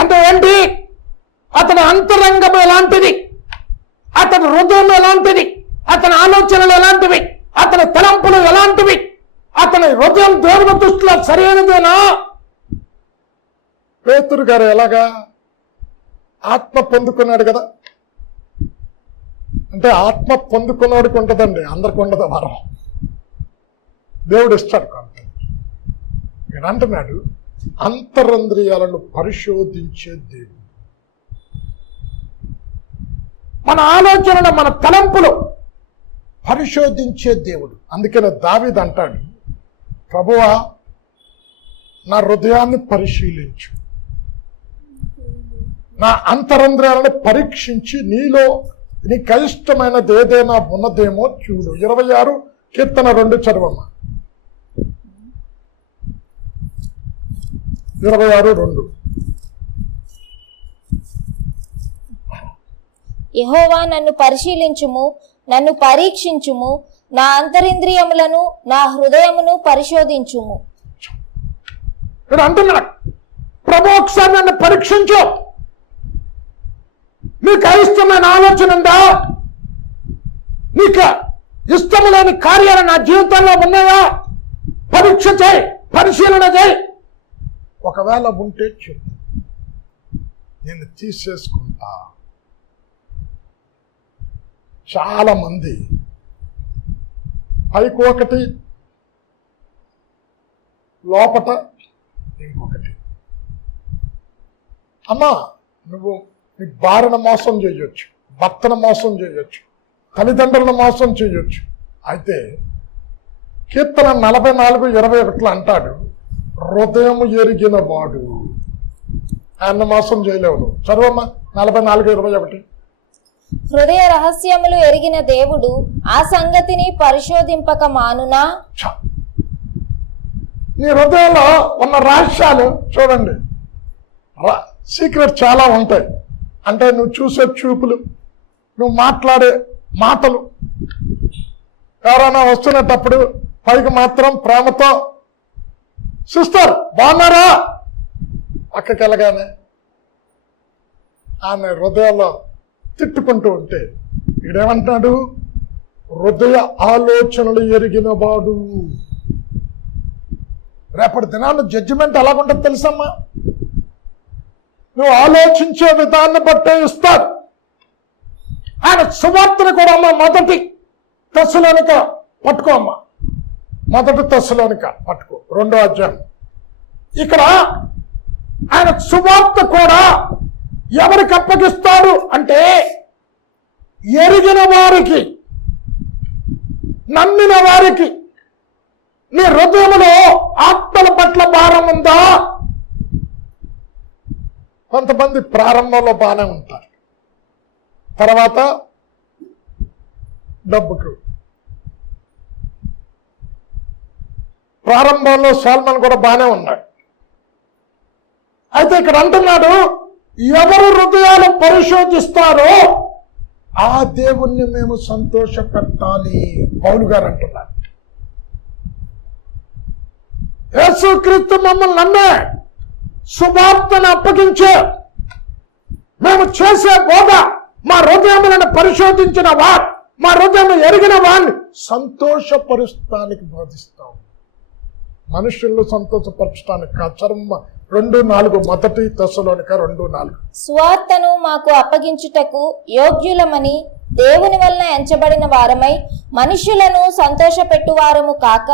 అంటే ఏంటి? అతని అంతరంగం ఎలాంటిది, అతని హృదయం ఎలాంటిది, అతని ఆలోచనలు ఎలాంటివి, అతని తలంపులు ఎలాంటివి, అతని హృదయం దేవుని దృష్టిలో సరైనదేనా? పేతురు గారు ఎలాగా ఆత్మ పొందుకున్నాడు కదా. అంటే ఆత్మ పొందుకున్నవాడికి ఉంటుందండి, అందరికి ఉండదు వరం. దేవుడు ఇస్తాడు కొంత. ఇక్కడ అంటున్నాడు అంతరంద్రియాలను పరిశోధించే దేవుడు. మన ఆలోచనలు, మన తలంపులు పరిశోధించే దేవుడు. అందుకనే దావీదు అంటాడు, ప్రభువా నా హృదయాన్ని పరిశీలించు, నా అంతరంద్రియాలను పరీక్షించి నీలో నీకు అయిష్టమైనది ఏదైనా ఉన్నదేమో చూడు. 26 కీర్తన 2 చదవమ్మా. 26:2. యెహోవా నన్ను పరిశీలించుము, నన్ను పరీక్షించుము, నా అంతరింద్రియములను నా హృదయమును పరిశోధించుము. ఇక్కడ అంటున్నాడు, ప్రభు ఒకసారి నన్ను పరీక్షించు. నీకు అయిష్టమైన ఆలోచన ఉందా? నీకు ఇష్టం లేని కార్యాలు నా జీవితంలో ఉన్నాయా? పరీక్ష చేయి, పరిశీలన చేయి. ఒకవేళ ఉంటే చెప్పు, నేను తీసేసుకుంటా. చాలా మంది పైకి ఒకటి, లోపట ఇంకొకటి. అమ్మా నువ్వు నీ భార్యను మోసం చేయొచ్చు, భర్తను మోసం చేయొచ్చు, తల్లిదండ్రులను మోసం చేయొచ్చు. అయితే కీర్తన 44:21 అంటాడు, హృదయం ఎరిగిన వాడు. ఆయన మోసం చేయలేవు నువ్వు. చదువమ్మా 44:21. హృదయ రహస్యములు ఎరిగిన దేవుడు ఆ సంగతిని పరిశోధింపక మానునా? నీ హృదయంలో ఉన్న రహస్యాలు చూడండి, సీక్రెట్ చాలా ఉంటాయి. అంటే నువ్వు చూసే చూపులు, నువ్వు మాట్లాడే మాటలు, ఎవరైనా వస్తున్నప్పుడు పైకి మాత్రం ప్రేమతో సిస్టర్ బాగున్నారా అక్కడికి వెళ్ళగానే ఆమె హృదయంలో తిట్టుకుంటూ ఉంటే ఈడేమంటాడు, హృదయ ఆలోచనలు ఎరిగిన వాడు. రేపటి దినాన్ని జడ్జిమెంట్ ఎలాగుంటుంది తెలుసమ్మా? నువ్వు ఆలోచించే విధాన్ని బట్టే ఇస్తాడు. ఆయన సువార్తను కూడా అమ్మ మొదటి తెస్సలోనిక పట్టుకో అమ్మా, మొదటి తెస్సలోనిక పట్టుకో 2వ అధ్యాయం. ఇక్కడ ఆయన సువార్త కూడా ఎవరికి అప్పగిస్తాడు అంటే ఎరిగిన వారికి, నమ్మిన వారికి. నీ హృదయంలో ఆత్మల పట్ల భారం ఉందా? కొంతమంది ప్రారంభంలో బాగానే ఉంటారు, తర్వాత డబ్బుకు. ప్రారంభంలో సాల్మన్ కూడా బాగానే ఉన్నాడు. అయితే ఇక్కడ అంటున్నాడు, ఎవరు హృదయాలు పరిశోధిస్తారో ఆ దేవుణ్ణి మేము సంతోష పెట్టాలి. పౌలు గారు అంటున్నారు, యేసుక్రీస్తు మమ్మల్ని నమ్మే సువార్తను అప్పగించే మేము చేసే బోధ మా హృదయములను పరిశోధించిన వారు, మా హృదయం ఎరిగిన వారిని సంతోషపరుస్తానికి బోధిస్తాం. మనుషులను సంతోషపరచడానికి చర్మ 2:4 మొదటి తెస్సలోనిక 2:4. సువార్తను మాకు అప్పగించుటకు యోగ్యులమని దేవుని వలన ఎంచబడిన వారమై మనుషులను సంతోషపెట్టువారము కాక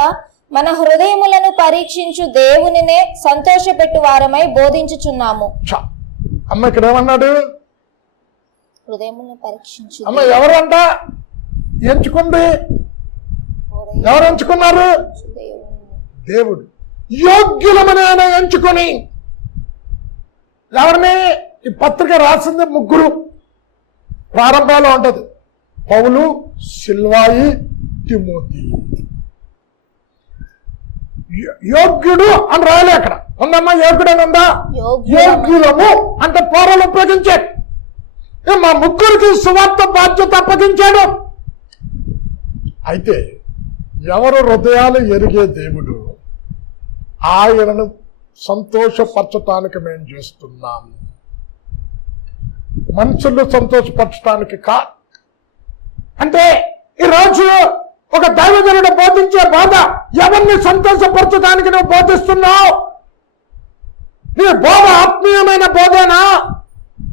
మన హృదయములను పరీక్షించు దేవునినే సంతోషపెట్టువారమై బోధించుచున్నాము. అమ్మ ఇక్కడ ఏమన్నాడు? హృదయములను పరీక్షించు. అమ్మ ఎవరంట ఎంచుకుంది? ఎవరు ఎంచుకున్నారు? దేవుడు. యోగ్యులమని ఆయన ఎంచుకొని, ఎవరిని? ఈ పత్రిక రాసింది 3 ప్రారంభంలో ఉంటది, పౌలు, సిల్వాయి, తిమోతి. యోగ్యుడు అని రాయలే అక్కడ, ఉందమ్మా యోగ్యుడు అని ఉందా? యోగ్యులము అంటే పూర్వలు ఉపయోగించాడు. మా 3కి సువార్త బాధ్యత అప్పగించాడు. అయితే ఎవరు హృదయాలు ఎరిగే దేవుడు, ఆయనను సంతోషపరచటానికి మేము చేస్తున్నాము. మనుషులు సంతోషపరచటానికి అంటే ఈరోజు ఒక దైవజనుడు బోధించే బోధ ఎవరిని సంతోషపరచడానికి నువ్వు బోధిస్తున్నావు? నీ బోధ ఆత్మీయమైన బోధేనా?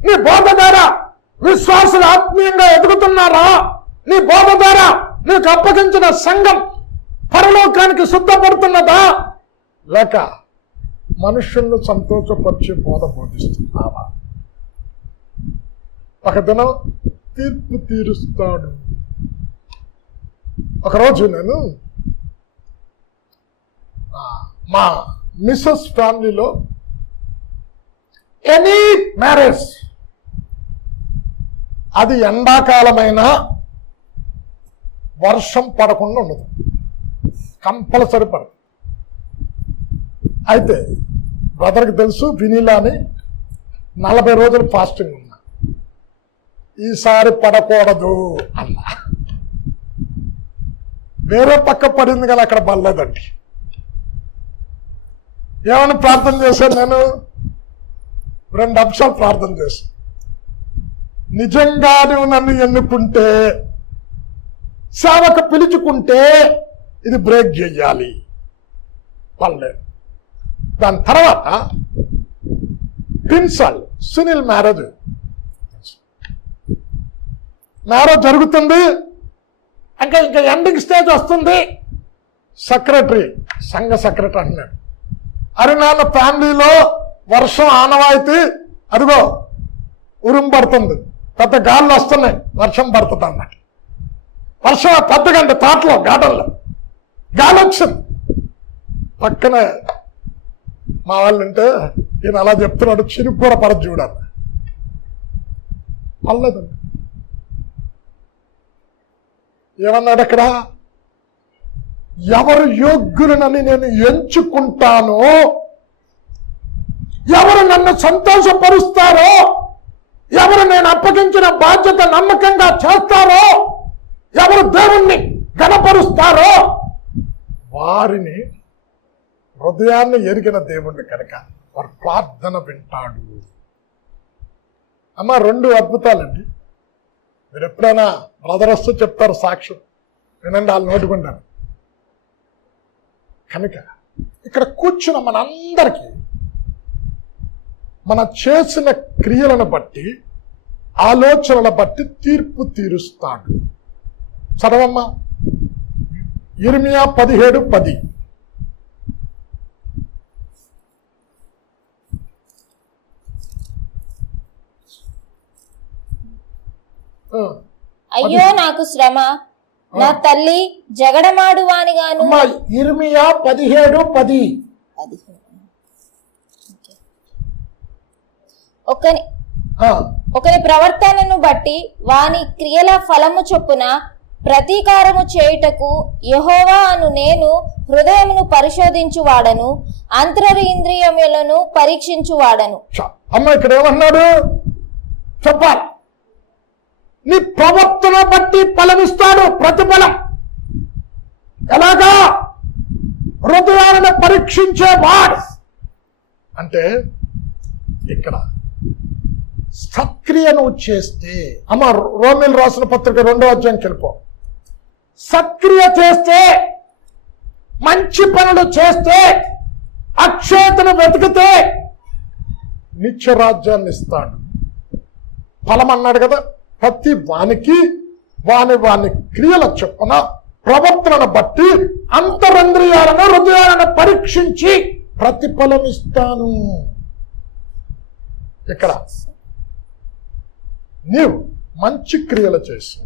నీ బోధ ద్వారా విశ్వాసులు ఆత్మీయంగా ఎదుగుతున్నారా? నీ బోధ ద్వారా నీకు అప్పగించిన సంఘం పరలోకానికి సిద్ధపడుతున్నదా? లేక మనుషులను సంతోషపరిచే బోధ బోధిస్తున్నావా? ఒక దినం తీర్పు తీరుస్తాడు. ఒకరోజు నేను మా మిస్సెస్ ఫ్యామిలీలో ఎనీ మ్యారేజ్, అది ఎండాకాలమైనా వర్షం పడకుండా ఉండదు, కంపల్సరీ పడదు. అయితే బ్రదర్కి తెలుసు, వినీలా అని 40 రోజులు ఫాస్టింగ్ ఉన్నా, ఈసారి పడకూడదు అన్నా. వేరే పక్క పడింది కదా, అక్కడ పడలేదండి. ఏమని ప్రార్థన చేశాను నేను? 2 అంశాలు ప్రార్థన చేశాను. నిజంగా నువ్వు నన్ను ఎన్నుకుంటే, సేవకు పిలుచుకుంటే ఇది బ్రేక్ చేయాలి, పర్లేదు. దాని తర్వాత ప్రిన్సల్ సునీల్ మ్యారేజ్ జరుగుతుంది. ఇంకా ఎండింగ్ స్టేజ్ వస్తుంది. సెక్రటరీ, సంఘ సెక్రటరీ అంటున్నాడు, అరే నాన్న ఫ్యామిలీలో వర్షం ఆనవాయితీ, అదిగో ఉరుము పడుతుంది, పెద్ద గాళ్ళు వస్తున్నాయి, వర్షం పడుతుంది అన్నట్టు. వర్షం పెద్దగండి తోటలో గార్డెన్లో గాలి వచ్చింది. పక్కన మా వాళ్ళు ఉంటే ఈయన అలా చెప్తున్నాడు, చిరుకూర పరచు చూడాలి అల్లదండి. ఏమన్నాడు అక్కడ? ఎవరు యోగ్యులనని నేను ఎంచుకుంటానో, ఎవరు నన్ను సంతోషపరుస్తారో, ఎవరు నేను అప్పగించిన బాధ్యత నమ్మకంగా చేస్తారో, ఎవరు దేవుణ్ణి గణపరుస్తారో వారిని హృదయాన్ని ఎరిగిన దేవుణ్ణి కనుక వారి ప్రార్థన వింటాడు. అమ్మ 2 అద్భుతాలండి. మీరు ఎప్పుడైనా బ్రదర్ వస్తూ చెప్తారు సాక్ష్యం, వినండి, వాళ్ళు నోటుకుంటాను. కనుక ఇక్కడ కూర్చున్న మనందరికీ మన చేసిన క్రియలను బట్టి, ఆలోచనల బట్టి తీర్పు తీరుస్తాడు. చదవమ్మా, ఇర్మియా 17:10. అయ్యో నాకు శ్రమ, నా తల్లి జగడమాడు వానిగాను. ఇర్మియా 17:10. ఒకని ప్రవర్తనను బట్టి వాని క్రియల ఫలము చొప్పున ప్రతీకారము చేయుటకు యెహోవా అను నేను హృదయమును పరిశోధించువాడను, అంతరింద్రియములను పరీక్షించువాడను. అమ్మ ఇక్కడ ఏమన్నాడు చెప్పాలి? నీ ప్రవర్తన బట్టి ఫలమిస్తాడు, ప్రతిఫలం. ఎలాగా? హృదయాలను పరీక్షించేవాడు అంటే ఇక్కడ సక్రియను చేస్తే, అమ్మ రోమిల్ రాసిన పత్రిక 2వ అధ్యాయంకి వెళ్ళిపో. సక్రియ చేస్తే, మంచి పనులు చేస్తే, అక్షయతను వెతికితే నిత్య రాజ్యాన్ని ఇస్తాడు. ఫలం అన్నాడు కదా, ప్రతి వానికి వాని క్రియల చొప్పున ప్రవర్తనను బట్టి అంతరంద్రియాలను హృదయాలను పరీక్షించి ప్రతిఫలం ఇస్తాను. ఇక్కడ నీవు మంచి క్రియలు చేసి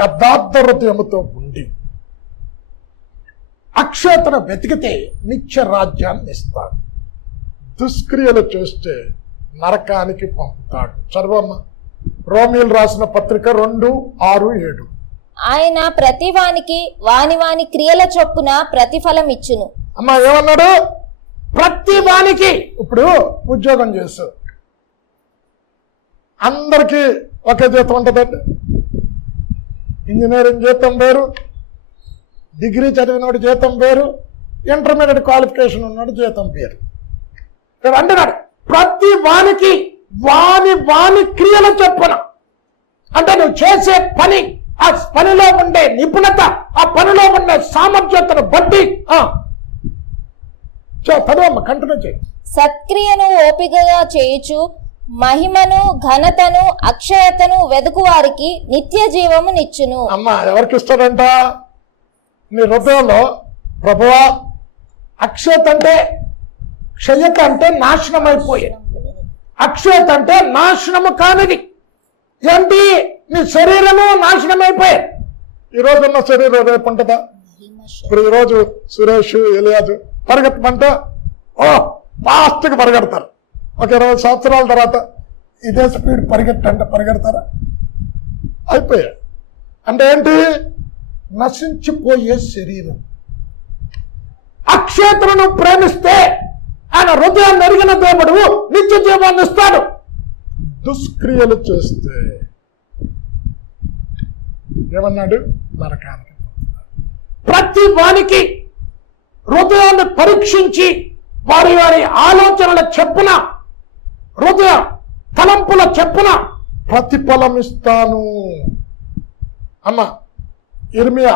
యథార్థ హృదయముతో ఉండి అక్షయతను వెతికితే నిత్య రాజ్యాన్ని ఇస్తాడు. దుష్క్రియలు చేస్తే నరకానికి పంపుతాడు. చదవమ్మ రోమిల్ రాసిన పత్రిక 2:6-7. ఆయన ప్రతి వానికి వాని క్రియల చొప్పున ప్రతిఫలం ఇచ్చును. అమ్మా ఏమన్నాడు? ప్రతి వానికి. ఇప్పుడు ఉద్యోగం చేస్తూ అందరికీ ఒకే జీతం ఉంటుందండి. ఇంజనీరింగ్ జీతం వేరు, డిగ్రీ చదివినోడు జీతం వేరు, ఇంటర్మీడియట్ క్వాలిఫికేషన్ ఉన్నాడు జీతం వేరు. అంటున్నాడు ప్రతి వానికి వాని క్రియల చొప్పున. అంటే నువ్వు చేసే పని, ఆ పనిలో ఉండే నిపుణత, ఆ పనిలో ఉండే సామర్థ్యతను బట్టి చదవమ్మ, కంటిన్యూ చేయి. సత్క్రియను ఓపికగా చేయుచు మహిమను ఘనతను అక్షయతను వెదుకు వారికి నిత్య జీవము నిచ్చును. అమ్మా ఎవరికి ఇస్తాడంట? నీ హృదయంలో ప్రభువా, అక్షయత అంటే, క్షయత అంటే నాశనం అయిపోయేది, అక్షయత అంటే నాశనము కానిది. ఏంటి? నీ శరీరము నాశనం అయిపోయేది. ఈరోజు ఉన్న శరీరం రేపు ఉంటుందా? ఇప్పుడు ఈరోజు సురేష్ ఎలియాజు పరిగెత్తమంటే ఫాస్ట్గా పరిగెడతారు. ఒక 20 సంవత్సరాల తర్వాత ఇదే స్పీడ్ పరిగెడతారా? అయిపోయాయి. అంటే ఏంటి? నశించిపోయే శరీరం. అక్షేత్రను ప్రేమిస్తే ఆయన హృదయాన్ని ఎరిగిన దేవుడు నిత్య జీవాన్ని ఇస్తాడు. దుష్క్రియలు చేస్తే ఏమన్నాడు? నరకానికి. ప్రతి వానికి హృదయాన్ని పరీక్షించి వారి ఆలోచనల చెప్పున, హృదయ తలంపుల చెప్పున ప్రతిఫలం ఇస్తాను. అమ్మ ఇర్మియా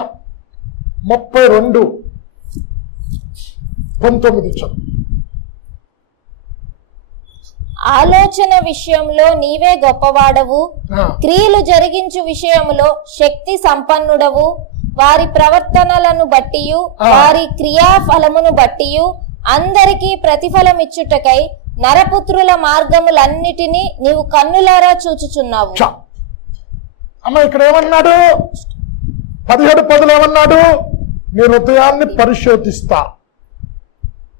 32:19. ఆలోచన విషయంలో నీవే గొప్పవాడవు, క్రియలు జరిగించు విషయంలో శక్తి సంపన్నుడవు. వారి ప్రవర్తనలను బట్టియు వారి క్రియాఫలమును బట్టియు అందరికీ ప్రతిఫలమిచ్చుటకై నరపుత్రుల మార్గములన్నిటినీ నీవు కన్నులారా చూచుచున్నావు. అమ్మ ఇక్కడ ఏమన్నాడు? 17:10 ఏమన్నాడు? నీ హృదయాన్ని పరిశోధిస్తా,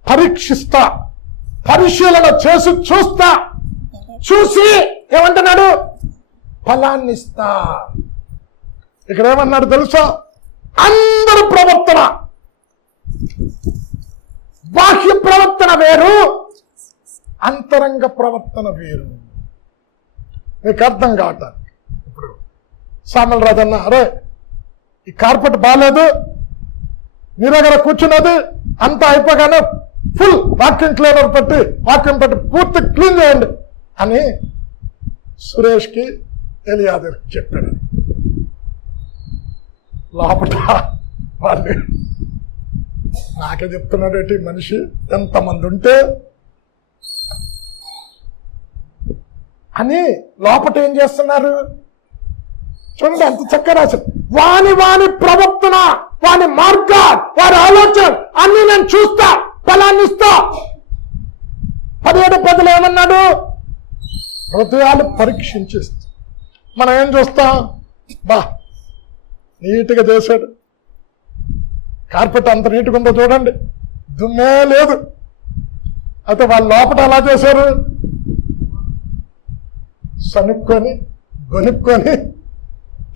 పరీక్షిస్తా, పరిశీలన చేసి చూస్తా, చూసి ఏమంటున్నాడు? ఫలాన్నిస్తా. ఇక్కడ ఏమన్నాడు తెలుసా? అందరి ప్రవర్తన, బాహ్య ప్రవర్తన వేరు, అంతరంగ ప్రవర్తన వేరు. మీకు అర్థం కావట. ఇప్పుడు సామల రాజన్న, అరే ఈ కార్పెట్ బాగాలేదు, మీ దగ్గర కూర్చున్నది అంతా అయిపోగానే ఫుల్ వాక్యూమ్ క్లీనర్ పెట్టి పూర్తి క్లీన్ చేయండి అని సురేష్కి ఎలియాదర్ చెప్పాడు. లోపల వాళ్ళు నాకే చెప్తున్నాడేంటి మనిషి, ఎంతమంది ఉంటే అని లోపల ఏం చేస్తున్నారు చూడండి, అంత చక్కగా రాశారు. వాని ప్రవర్తన, వాని మార్గాలు, వారి ఆలోచన అన్ని నేను చూస్తా, ఫలాన్ని ఇస్తా. 17:10 ఏమన్నాడు? హృదయాలు పరీక్షించేస్తా. మనం ఏం చూస్తాం? బా నీట్గా చేశాడు, కార్పెట్ అంత నీట్గా ఉందో చూడండి, దుమ్మే లేదు. అయితే వాళ్ళ లోపల ఎలా చేశారు? సనుక్కొని, గొనుక్కొని,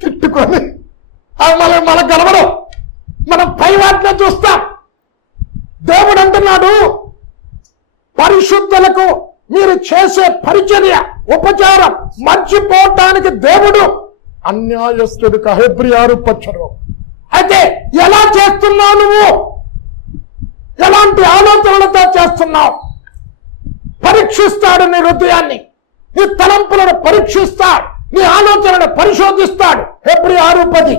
తిట్టుకొని, అది మనకు కనబడం. మనం పై వాటిని చూస్తాం. దేవుడు అంటున్నాడు, పరిశుద్ధులకు మీరు చేసే పరిచర్య, ఉపచారం మర్చిపోవటానికి దేవుడు అన్యాయస్తుడు. హెబ్రీ 6:10. అయితే ఎలా చేస్తున్నావు నువ్వు? ఎలాంటి ఆలోచనలతో చేస్తున్నావు? పరీక్షిస్తాడు నీ హృదయాన్ని, నీ తలంపులను పరీక్షిస్తాడు, నీ ఆలోచనను పరిశోధిస్తాడు. హెబ్రీ 6:10.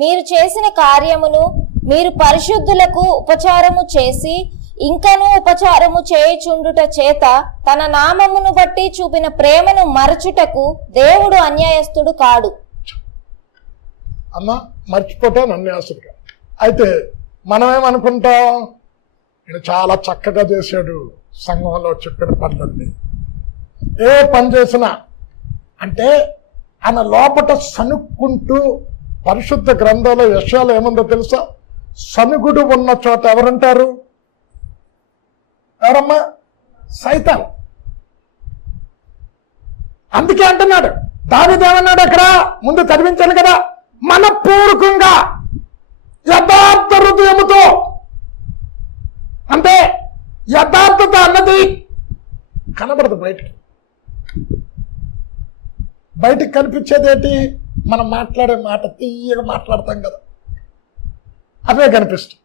మీరు చేసిన కార్యమును మీరు పరిశుద్ధులకు ఉపచారము చేసి ఇంకనూ ఉపచారము చేయుచుండుట చేత తన నామమును బట్టి చూపిన ప్రేమను మరచుటకు దేవుడు అన్యాయస్తుడు కాడు. అమ్మా మర్చిపోతాను అన్యాయస్తుడు. అయితే మనమేమనుకుంటాం? ఈయన చాలా చక్కగా చేశాడు, సంఘంలో చెప్పిన పనులన్నీ, ఏ పని చేసినా అంటే ఆయన లోపట సనుక్కుంటూ. పరిశుద్ధ గ్రంథంలో యెషయాలో ఏముందో తెలుసా? సనుగుడు ఉన్న చోట ఎవరుంటారు? ఎవరమ్మా? సైతాన్. అందుకే అంటున్నాడు, దావీదు ఏమన్నాడు అక్కడ? ముందు చదివించాను కదా, మనపూర్వకంగా యథార్థ హృదయముతో. అంటే యథార్థత అన్నది కనబడదు బయటికి కనిపించేది ఏంటి? మనం మాట్లాడే మాట, తీయగా మాట్లాడతాం కదా, అవే కనిపిస్తాయి.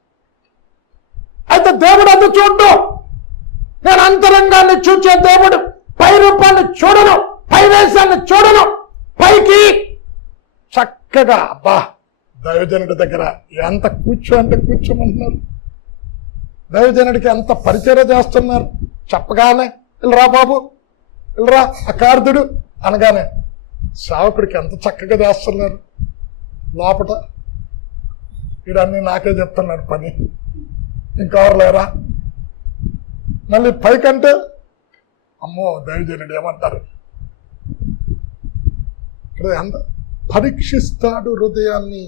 అయితే దేవుడు అది చూడ్డు. నేను అంతరంగాన్ని చూచే దేవుడు. పై రూపాన్ని చూడను, పై వేషాన్ని చూడను. పైకి చక్కగా అబ్బా దైవజనుడి దగ్గర ఎంత అంటే కూర్చోమంటున్నారు, దైవజనుడికి ఎంత పరిచర్య చేస్తున్నారు. చెప్పగానే వెళ్ళరా బాబు, వెళ్ళరా అకార్దుడు అనగానే సేవకుడికి ఎంత చక్కగా చేస్తున్నారు. లోపట వీడన్నీ నాకే చెప్తున్నాడు పని, ఇంకెవరు లేరా? మళ్ళీ పైకంటే అమ్మో దైవజనుడు ఏమంటారు? ఇక్కడ ఎంత పరీక్షిస్తాడు హృదయాన్ని.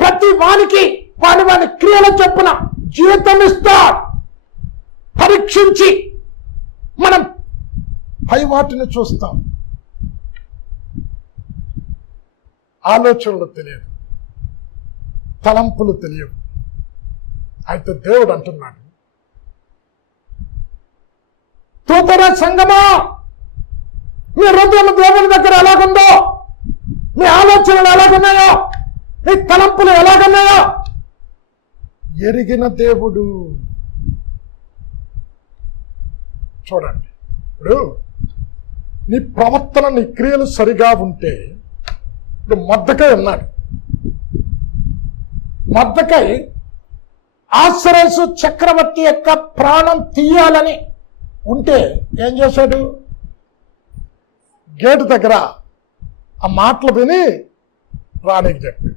ప్రతి వానికి వాని క్రియల చొప్పున జీవితం ఇస్తాడు. పరీక్షించి మనం పై వాటిని చూస్తాం. ఆలోచనలు తెలియదు, తలంపులు తెలియవు. అయితే దేవుడు అంటున్నాడు, తూతర సంగమా, మీ హృదయం దేవుని దగ్గర ఎలాగుందో, మీ ఆలోచనలు ఎలాగున్నాయో, మీ తలంపులు ఎలాగున్నాయో ఎరిగిన దేవుడు. చూడండి, ఇప్పుడు నీ ప్రవర్తన, నీ క్రియలు సరిగా ఉంటే, ఇప్పుడు మొర్దెకై ఉన్నాడు. మొర్దెకై ఆహ్షవేరోషు చక్రవర్తి యొక్క ప్రాణం తీయాలని ఉంటే ఏం చేశాడు? గేటు దగ్గర ఆ మాటలు విని రాణికి చెప్పాడు.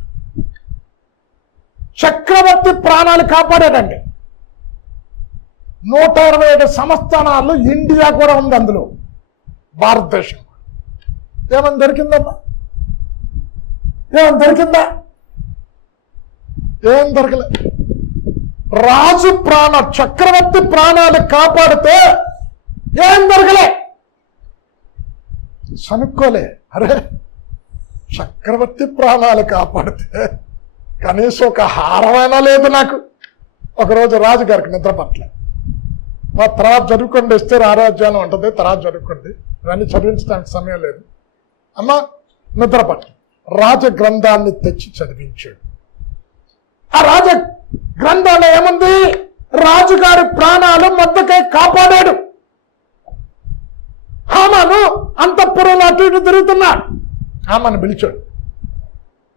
చక్రవర్తి ప్రాణాలు కాపాడాడండి. 127 సంస్థానాలు, ఇండియా కూడా ఉంది అందులో, భారతదేశం. ఏమని దొరికిందమ్మా? ఏం దొరికిందా? ఏం దొరకలే. రాజు చక్రవర్తి ప్రాణాలు కాపాడితే ఏం దొరకలే. సనుక్కోలే, అరే చక్రవర్తి ప్రాణాలు కాపాడితే కనీసం ఒక హారమైనా లేదు నాకు. ఒకరోజు రాజుగారికి నిద్ర పట్ల, తర్వాత చదువుకోండి, ఇస్తే ఆరాధ్యానం ఉంటుంది, తర్వాత చదువుకోండి, ఇవన్నీ చదివించడానికి సమయం లేదు. అమ్మ నిద్ర పట్ల రాజ గ్రంథాన్ని తెచ్చి చదివించాడు. ఆ రాజ గ్రంథాలు ఏముంది? రాజుగారి ప్రాణాలు మొద్దకై కాపాడాడు. హామాను అంతఃపురంలో అటు ఇటు తిరుగుతున్నాడు. హామాను పిలిచాడు.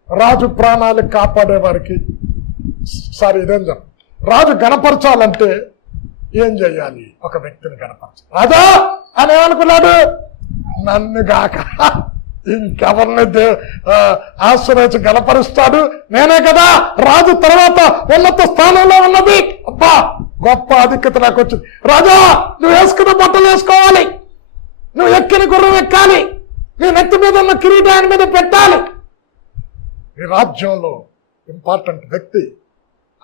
రాజు ప్రాణాలు కాపాడే వారికి ఇదేం చెప్ప, రాజు గణపరచాలంటే ఏం చెయ్యాలి? ఒక వ్యక్తిని గణపరచాలి. రాజా అని ఏమనుకున్నాడు? నన్ను గాక ఇంకెవరిని ఆశ్రయించి గణపరుస్తాడు? నేనే కదా రాజు తర్వాత ఉన్నత స్థానంలో ఉన్నది. అబ్బా గొప్ప ఆధిక్యత నాకు వచ్చింది. రాజా నువ్వు వేసుకున్న బట్టలు వేసుకోవాలి, నువ్వు ఎక్కిన గుర్రం ఎక్కాలి, నీ నెత్తి మీద ఉన్న కిరీటాన్ని మీద పెట్టాలి. ఈ రాజ్యంలో ఇంపార్టెంట్ వ్యక్తి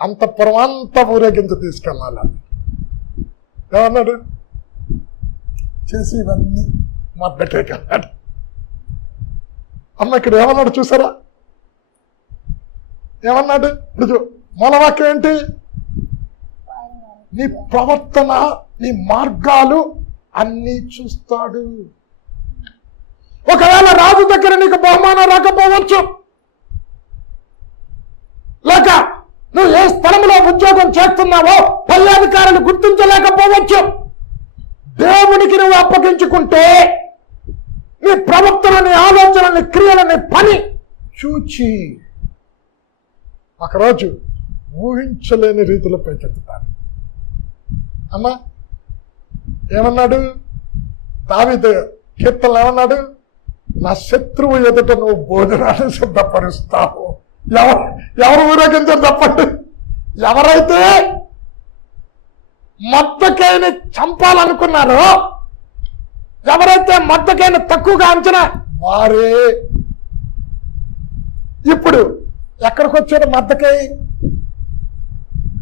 అంతఃపురం అంతా ఊరేగించి తీసుకెళ్ళాలి. ఏమన్నాడు? చేసి ఇవన్నీ మా బిడ్డకి అన్నాడు. అమ్మ ఇక్కడ ఏమన్నాడు చూసారా? ఏమన్నాడు? ఇప్పుడు మూలవాక్యం ఏంటి? నీ ప్రవర్తన, నీ మార్గాలు అన్నీ చూస్తాడు. ఒకవేళ రాజు దగ్గర నీకు బహుమానం రాకపోవచ్చు, లేక నువ్వు ఏ స్థలంలో ఉద్యోగం చేస్తున్నావో పై అధికారులు గుర్తించలేకపోవచ్చు. దేవునికి నువ్వు అప్పగించుకుంటే నీ ప్రవర్తన, నీ ఆలోచన, నీ క్రియలని పని చూచి ఒకరోజు ఊహించలేని రీతిలో పైకెత్తుతాడు. అమ్మా ఏమన్నాడు దావీదు కీర్తనలు? ఏమన్నాడు? నా శత్రువు ఎదుట నువ్వు భోజనాన్ని సిద్ధపరుస్తావు. ఎవరు ఊరేగించారు చెప్పండి? ఎవరైతే మొద్దకైని చంపాలనుకున్నారో, ఎవరైతే మొద్దకైని తక్కువగా అంచనా వారే ఇప్పుడు ఎక్కడికి వచ్చాడు? మొద్దకై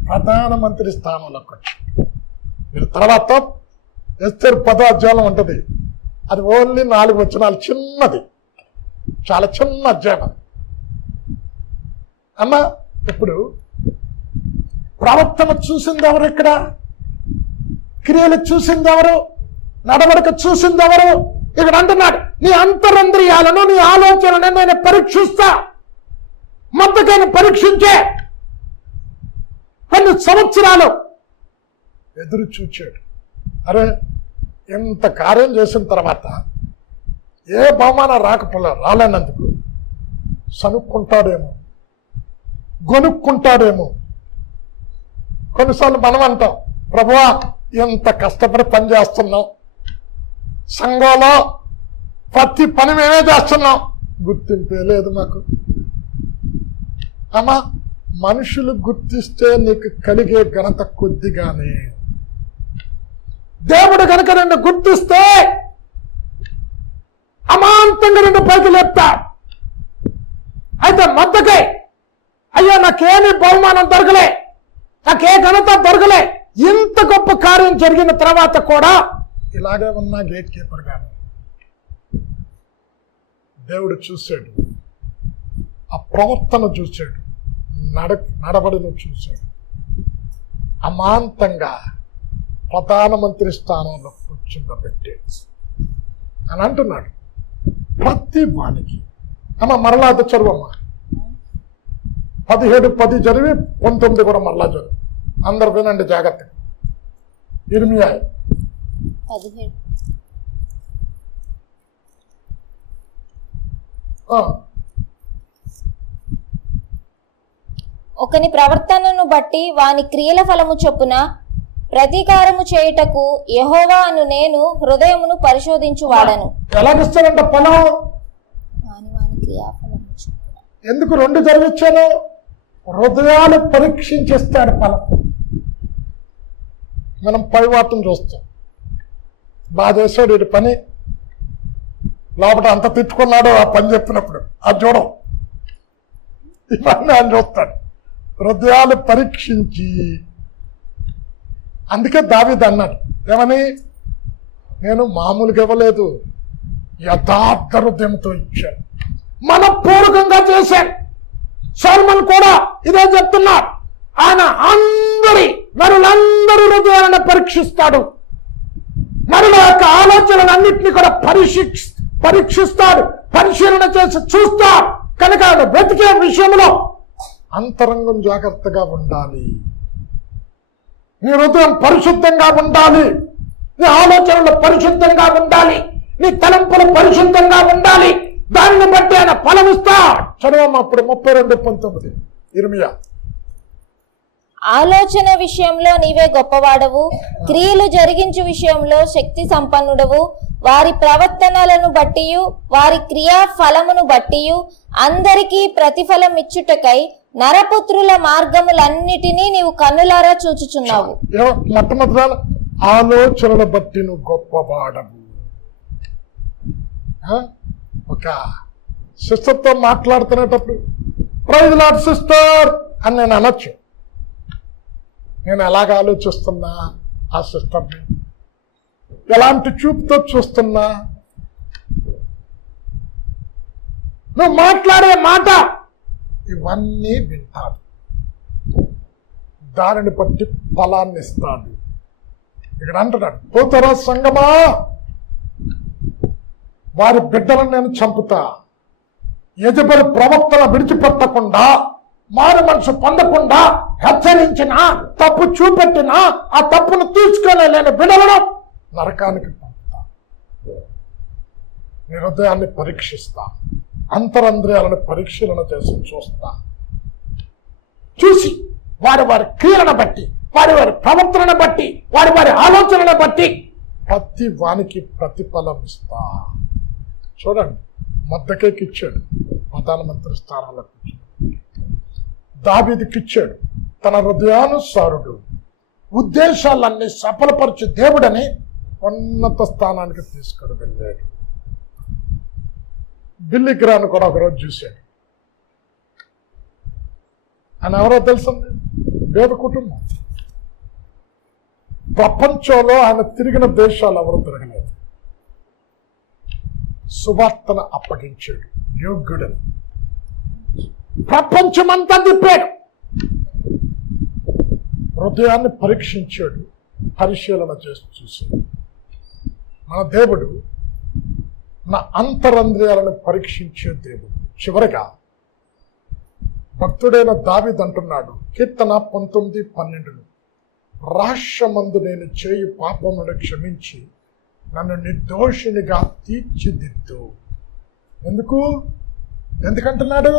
ప్రధానమంత్రి స్థానంలోకి వచ్చాడు. మీరు తర్వాత ఎస్తేరు 10వ అధ్యాయం ఉంటుంది. అది ఓన్లీ 4 వచనాలు, చిన్నది, చాలా చిన్న అధ్యాయం. అమ్మ ఇప్పుడు ప్రవర్తన చూసింది ఎవరు? ఇక్కడ క్రియలు చూసింది ఎవరు? నడవడిక చూసింది ఎవరు? ఇక్కడ అంటున్నాడు నీ అంతరంద్రియాలను, నీ ఆలోచనలను నేను పరీక్షిస్తా. మొద్దకైనా పరీక్షించే కొన్ని సంవత్సరాలు ఎదురు చూచాడు. అరే ఇంత కార్యం చేసిన తర్వాత ఏ బహుమానం రాలేనందుకు సనుక్కుంటాడేమో, గొనుక్కుంటాడేమో. కొన్నిసార్లు మనం అంటాం, ప్రభువా ఎంత కష్టపడి పని చేస్తున్నాం, సంఘంలో ప్రతి పని మేమే చేస్తున్నాం, గుర్తింపే లేదు మాకు. అమ్మా మనుషులు గుర్తిస్తే నీకు కలిగే ఘనత కొద్దిగానే, దేవుడు కనుక నిన్ను గుర్తిస్తే అమాంతంగా నిన్ను పైకి లేపుతా. అయితే మొద్దకై అయ్యో నాకేమీ బహుమానం దొరకలే, నాకే ఘనత దొరకలే, ఇంత గొప్ప కార్యం జరిగిన తర్వాత కూడా ఇలాగే ఉన్నా గేట్ కీపర్ గాను దేవుడు చూశాడు, ఆ ప్రవర్తన చూశాడు, నడబడిను చూశాడు. అమాంతంగా ప్రధానమంత్రి స్థానంలో కూర్చుండబెట్టాడు అని అంటున్నాడు. ప్రతి వానికి అమ్మ మరలా అది చదువమ్మా, 17:10 చదివి 19 కూడా మరలా చదువు. అందరు వినండి జాగ్రత్తగా. ఇర్మియా 17. ఒకని ప్రవర్తనను బట్టి వాని క్రియల ఫలము చొప్పున ప్రతీకారము చేయుటకు యెహోవా అను నేను హృదయమును పరిశోధించువాడను. ఎలాగిస్తాడంట ఫలం? వాని క్రియాఫలము చొప్పున. ఎందుకు 2 చదివించాను? హృదయాలు పరీక్షించేస్తాడు ఫలం. మనం పైవాటం చూస్తాం, బాగా చేశాడు ఇటు పని, లోపల అంత తిట్టుకున్నాడు ఆ పని చెప్పినప్పుడు అది చూడం. ఇవన్నీ ఆయన చూస్తాడు, హృదయాలు పరీక్షించి. అందుకే దావీదు అన్నాడు ఏమని, నేను మామూలుగా ఇవ్వలేదు, యథార్థ హృదయంతో ఇచ్చాను, మనపూర్వకంగా చేశాను. సల్మాన్ కూడా ఇదే చెప్తున్నాడు, ఆయన నరులందరి హృదయాలను పరీక్షిస్తాడు, నరుల యొక్క ఆలోచనలన్నింటినీ కూడా పరీక్షిస్తాడు, పరిశీలన చేసి చూస్తాడు. కనుక ఆయన వెతికే విషయంలో అంతరంగం జాగ్రత్తగా ఉండాలి, నీ హృదయం పరిశుద్ధంగా ఉండాలి, నీ ఆలోచనలు పరిశుద్ధంగా ఉండాలి, నీ తలంపులు పరిశుద్ధంగా ఉండాలి. దానిని బట్టి ఆయన ఫలమిస్తాడు. చదవమ్మ అప్పుడు 32:19 ఇర్మియా. ఆలోచన విషయంలో నీవే గొప్పవాడవు, క్రియలు జరిగించు విషయంలో శక్తి సంపన్నుడవు. వారి ప్రవర్తనలను బట్టి వారి క్రియా ఫలమును బట్టి అందరికీ ప్రతిఫలం ఇచ్చుటకై నరపుత్రుల మార్గములన్నిటినీ నీవు కన్నులారా చూచుచున్నావు. మొట్టమొదటి ఆలోచనల బట్టి నువ్వు గొప్పవాడవు. ఒక సిస్టర్తో మాట్లాడుతున్నప్పుడు ప్రైజ్ లార్డ్ సిస్టర్ అని నేను అనొచ్చు. నేను ఎలాగ ఆలోచిస్తున్నా, ఆ సిస్టర్ని ఎలాంటి చూపుతో చూస్తున్నా, నువ్వు మాట్లాడే మాట ఇవన్నీ వింటాడు, దానిని బట్టి ఫలాన్ని ఇస్తాడు. ఇక్కడ అంటున్నాడు, పోతారా సంగమా, వారి బిడ్డలను నేను చంపుతా, యజబెలు ప్రవక్తల విడిచిపెట్టకుండా, మారు మనసు పొందకుండా హెచ్చరించినా, తప్పు చూపెట్టినా ఆ తప్పును తీసుకొని నేను బిడవను నరకానికి పంపుతా. నీ హృదయాన్ని పరీక్షిస్తా, అంతరంద్రియాలను పరిశీలన చేసి చూస్తా. చూసి వారి క్రియలను బట్టి, వారి ప్రవర్తనను బట్టి, వారి ఆలోచనలను బట్టి ప్రతి వానికి ప్రతిఫలం ఇస్తా. చూడండి, మద్దకేకి ఇచ్చాడు, ప్రధానమంత్రి స్థానంలో కూర్చున్నాడు. దావీదుకి ఇచ్చాడు, తన హృదయానుసారుడు, ఉద్దేశాలన్నీ సఫలపరచు దేవుడని ఉన్నత స్థానానికి తీసుకుని వెళ్ళాడు. బిల్లీ గ్రాన్ కూడా ఒకరోజు చూశాడు. ఆయన ఎవరో తెలుసండి, వేద కుటుంబం. ప్రపంచంలో ఆయన తిరిగిన దేశాలు ఎవరు తిరగలేదు. సువార్తను అప్పగించాడు, యోగ్యుడని ప్రపంచమంతా తిప్పాడు. హృదయాన్ని పరీక్షించాడు, పరిశీలన చేసి చూశాడు. మన దేవుడు నా అంతరంద్రియాలను పరీక్షించే దేవుడు. చివరిగా భక్తుడైన దావీదు అంటున్నాడు, కీర్తన 19:12, రహస్యమందు నేను చేయు పాపమును క్షమించి నన్ను నిర్దోషినిగా తీర్చిదిద్దు. ఎందుకంటున్నాడు?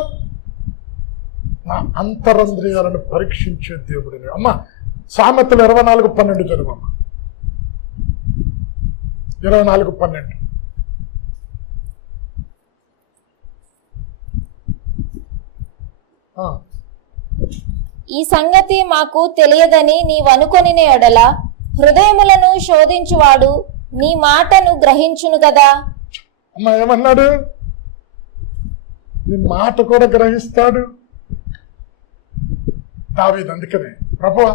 నా అంతరంద్రియాలను పరీక్షించే దేవుడిని. అమ్మ సామెతలు 24:12 చదువమ్మ. 24:12. ఈ సంగతి మాకు తెలియదని నీవనుకొనిన ఎడల హృదయములను శోధించువాడు నీ మాటను గ్రహించును కదా. అమ్మ ఏమన్నాడు? నీ మాట కూడా గ్రహిస్తాడు దావీదు. అందుకనే ప్రభువా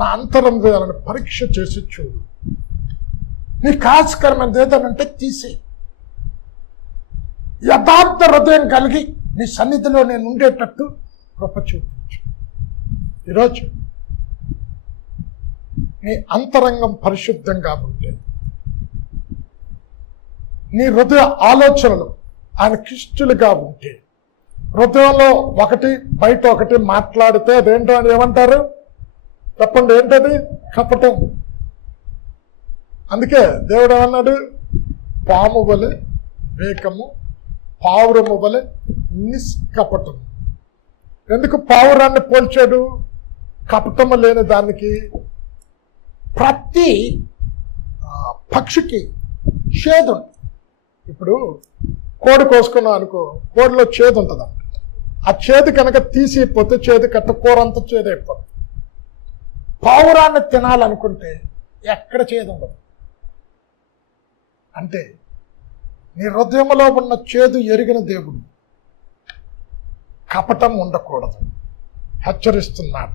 నా అంతరంద్రియాలను పరీక్ష చేసి చూడు, నీకు ఆస్కరమైనది ఏదనంటే తీసే, యథార్థ హృదయం కలిగి నీ సన్నిధిలో నేను ఉండేటట్టు కృప చూపించు. ఈరోజు నీ అంతరంగం పరిశుద్ధంగా ఉంటే, నీ హృదయ ఆలోచనలు ఆయనకిష్టులుగా ఉంటే, హృదయంలో ఒకటి బయట ఒకటి మాట్లాడితే అదేంటో అని ఏమంటారు చెప్పండి? ఏంటది? కపటం. అందుకే దేవుడు ఏమన్నాడు? పాము వలె వేకము, పావురము వలె నిష్కపటం. ఎందుకు పావురాన్ని పోల్చాడు? కపటము లేని దానికి. ప్రతి పక్షికి చేదు ఉంటుంది. ఇప్పుడు కోడి కోసుకున్నాం అనుకో, కోడిలో చేదు ఉంటుంది. ఆ చేదు కనుక తీసిపోతే చేదు కట్ట కూర అంతా చేదు అయిపోతుంది. పావురాన్ని తినాలనుకుంటే ఎక్కడ చేదు ఉండదు. అంటే నీ హృదయంలో ఉన్న చేదు ఎరిగిన దేవుడు కపటం ఉండకూడదు. హెచ్చరిస్తున్నాడు.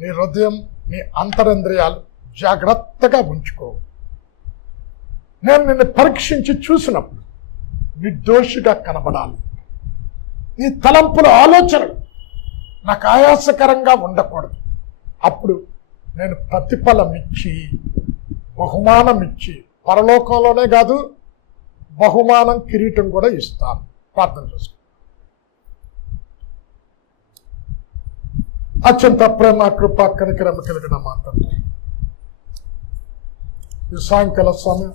నీ హృదయం, నీ అంతరింద్రియాలు జాగ్రత్తగా ఉంచుకో. నేను నిన్ను పరీక్షించి చూసినప్పుడు నిర్దోషిగా కనబడాలి. నీ తలంపుల ఆలోచనలు నాకు ఆయాసకరంగా ఉండకూడదు. అప్పుడు నేను ప్రతిఫలం ఇచ్చి, బహుమానం ఇచ్చి, పరలోకంలోనే కాదు బహుమానం, కిరీటం కూడా ఇస్తాను. ప్రార్థన చేసుకో. అత్యంత ప్రేమ, కృప, కనికరం కలిగిన మా తండ్రి, ఈ సాయంకాల సమయం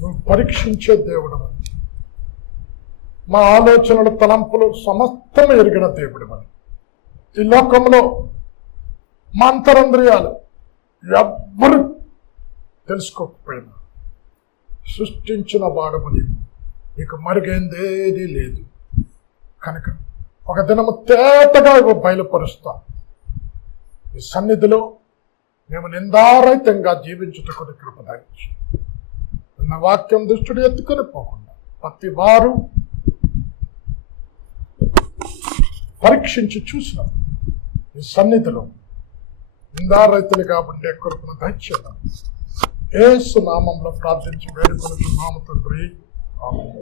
నువ్వు పరీక్షించే దేవుడు, మా ఆలోచనలు, తలంపులు సమస్తం ఎరిగిన దేవుడు. ఈ లోకంలో మా అంతరంద్రియాలు ఎవ్వరు తెలుసుకోకపోయినా సృష్టించిన వాడము నీకు మరుగైందేదీ లేదు కనుక ఒక దినము తేటగా బయలుపరుస్తాం. ఈ సన్నిధిలో మేము నిందారహితంగా జీవించుటకు కృప దయచేయి. నిన్న వాక్యం దుష్టుడు ఎత్తుకొని పోకుండా ప్రతి వారు పరీక్షించి చూసినప్పుడు ఈ సన్నిధిలో నిందారహితులుగా ఉండే కృపను దయచేద్దాం. యేసు నామంలో ప్రార్థించి వేడుకొనుచున్నాము తండ్రి. ఆమేన్.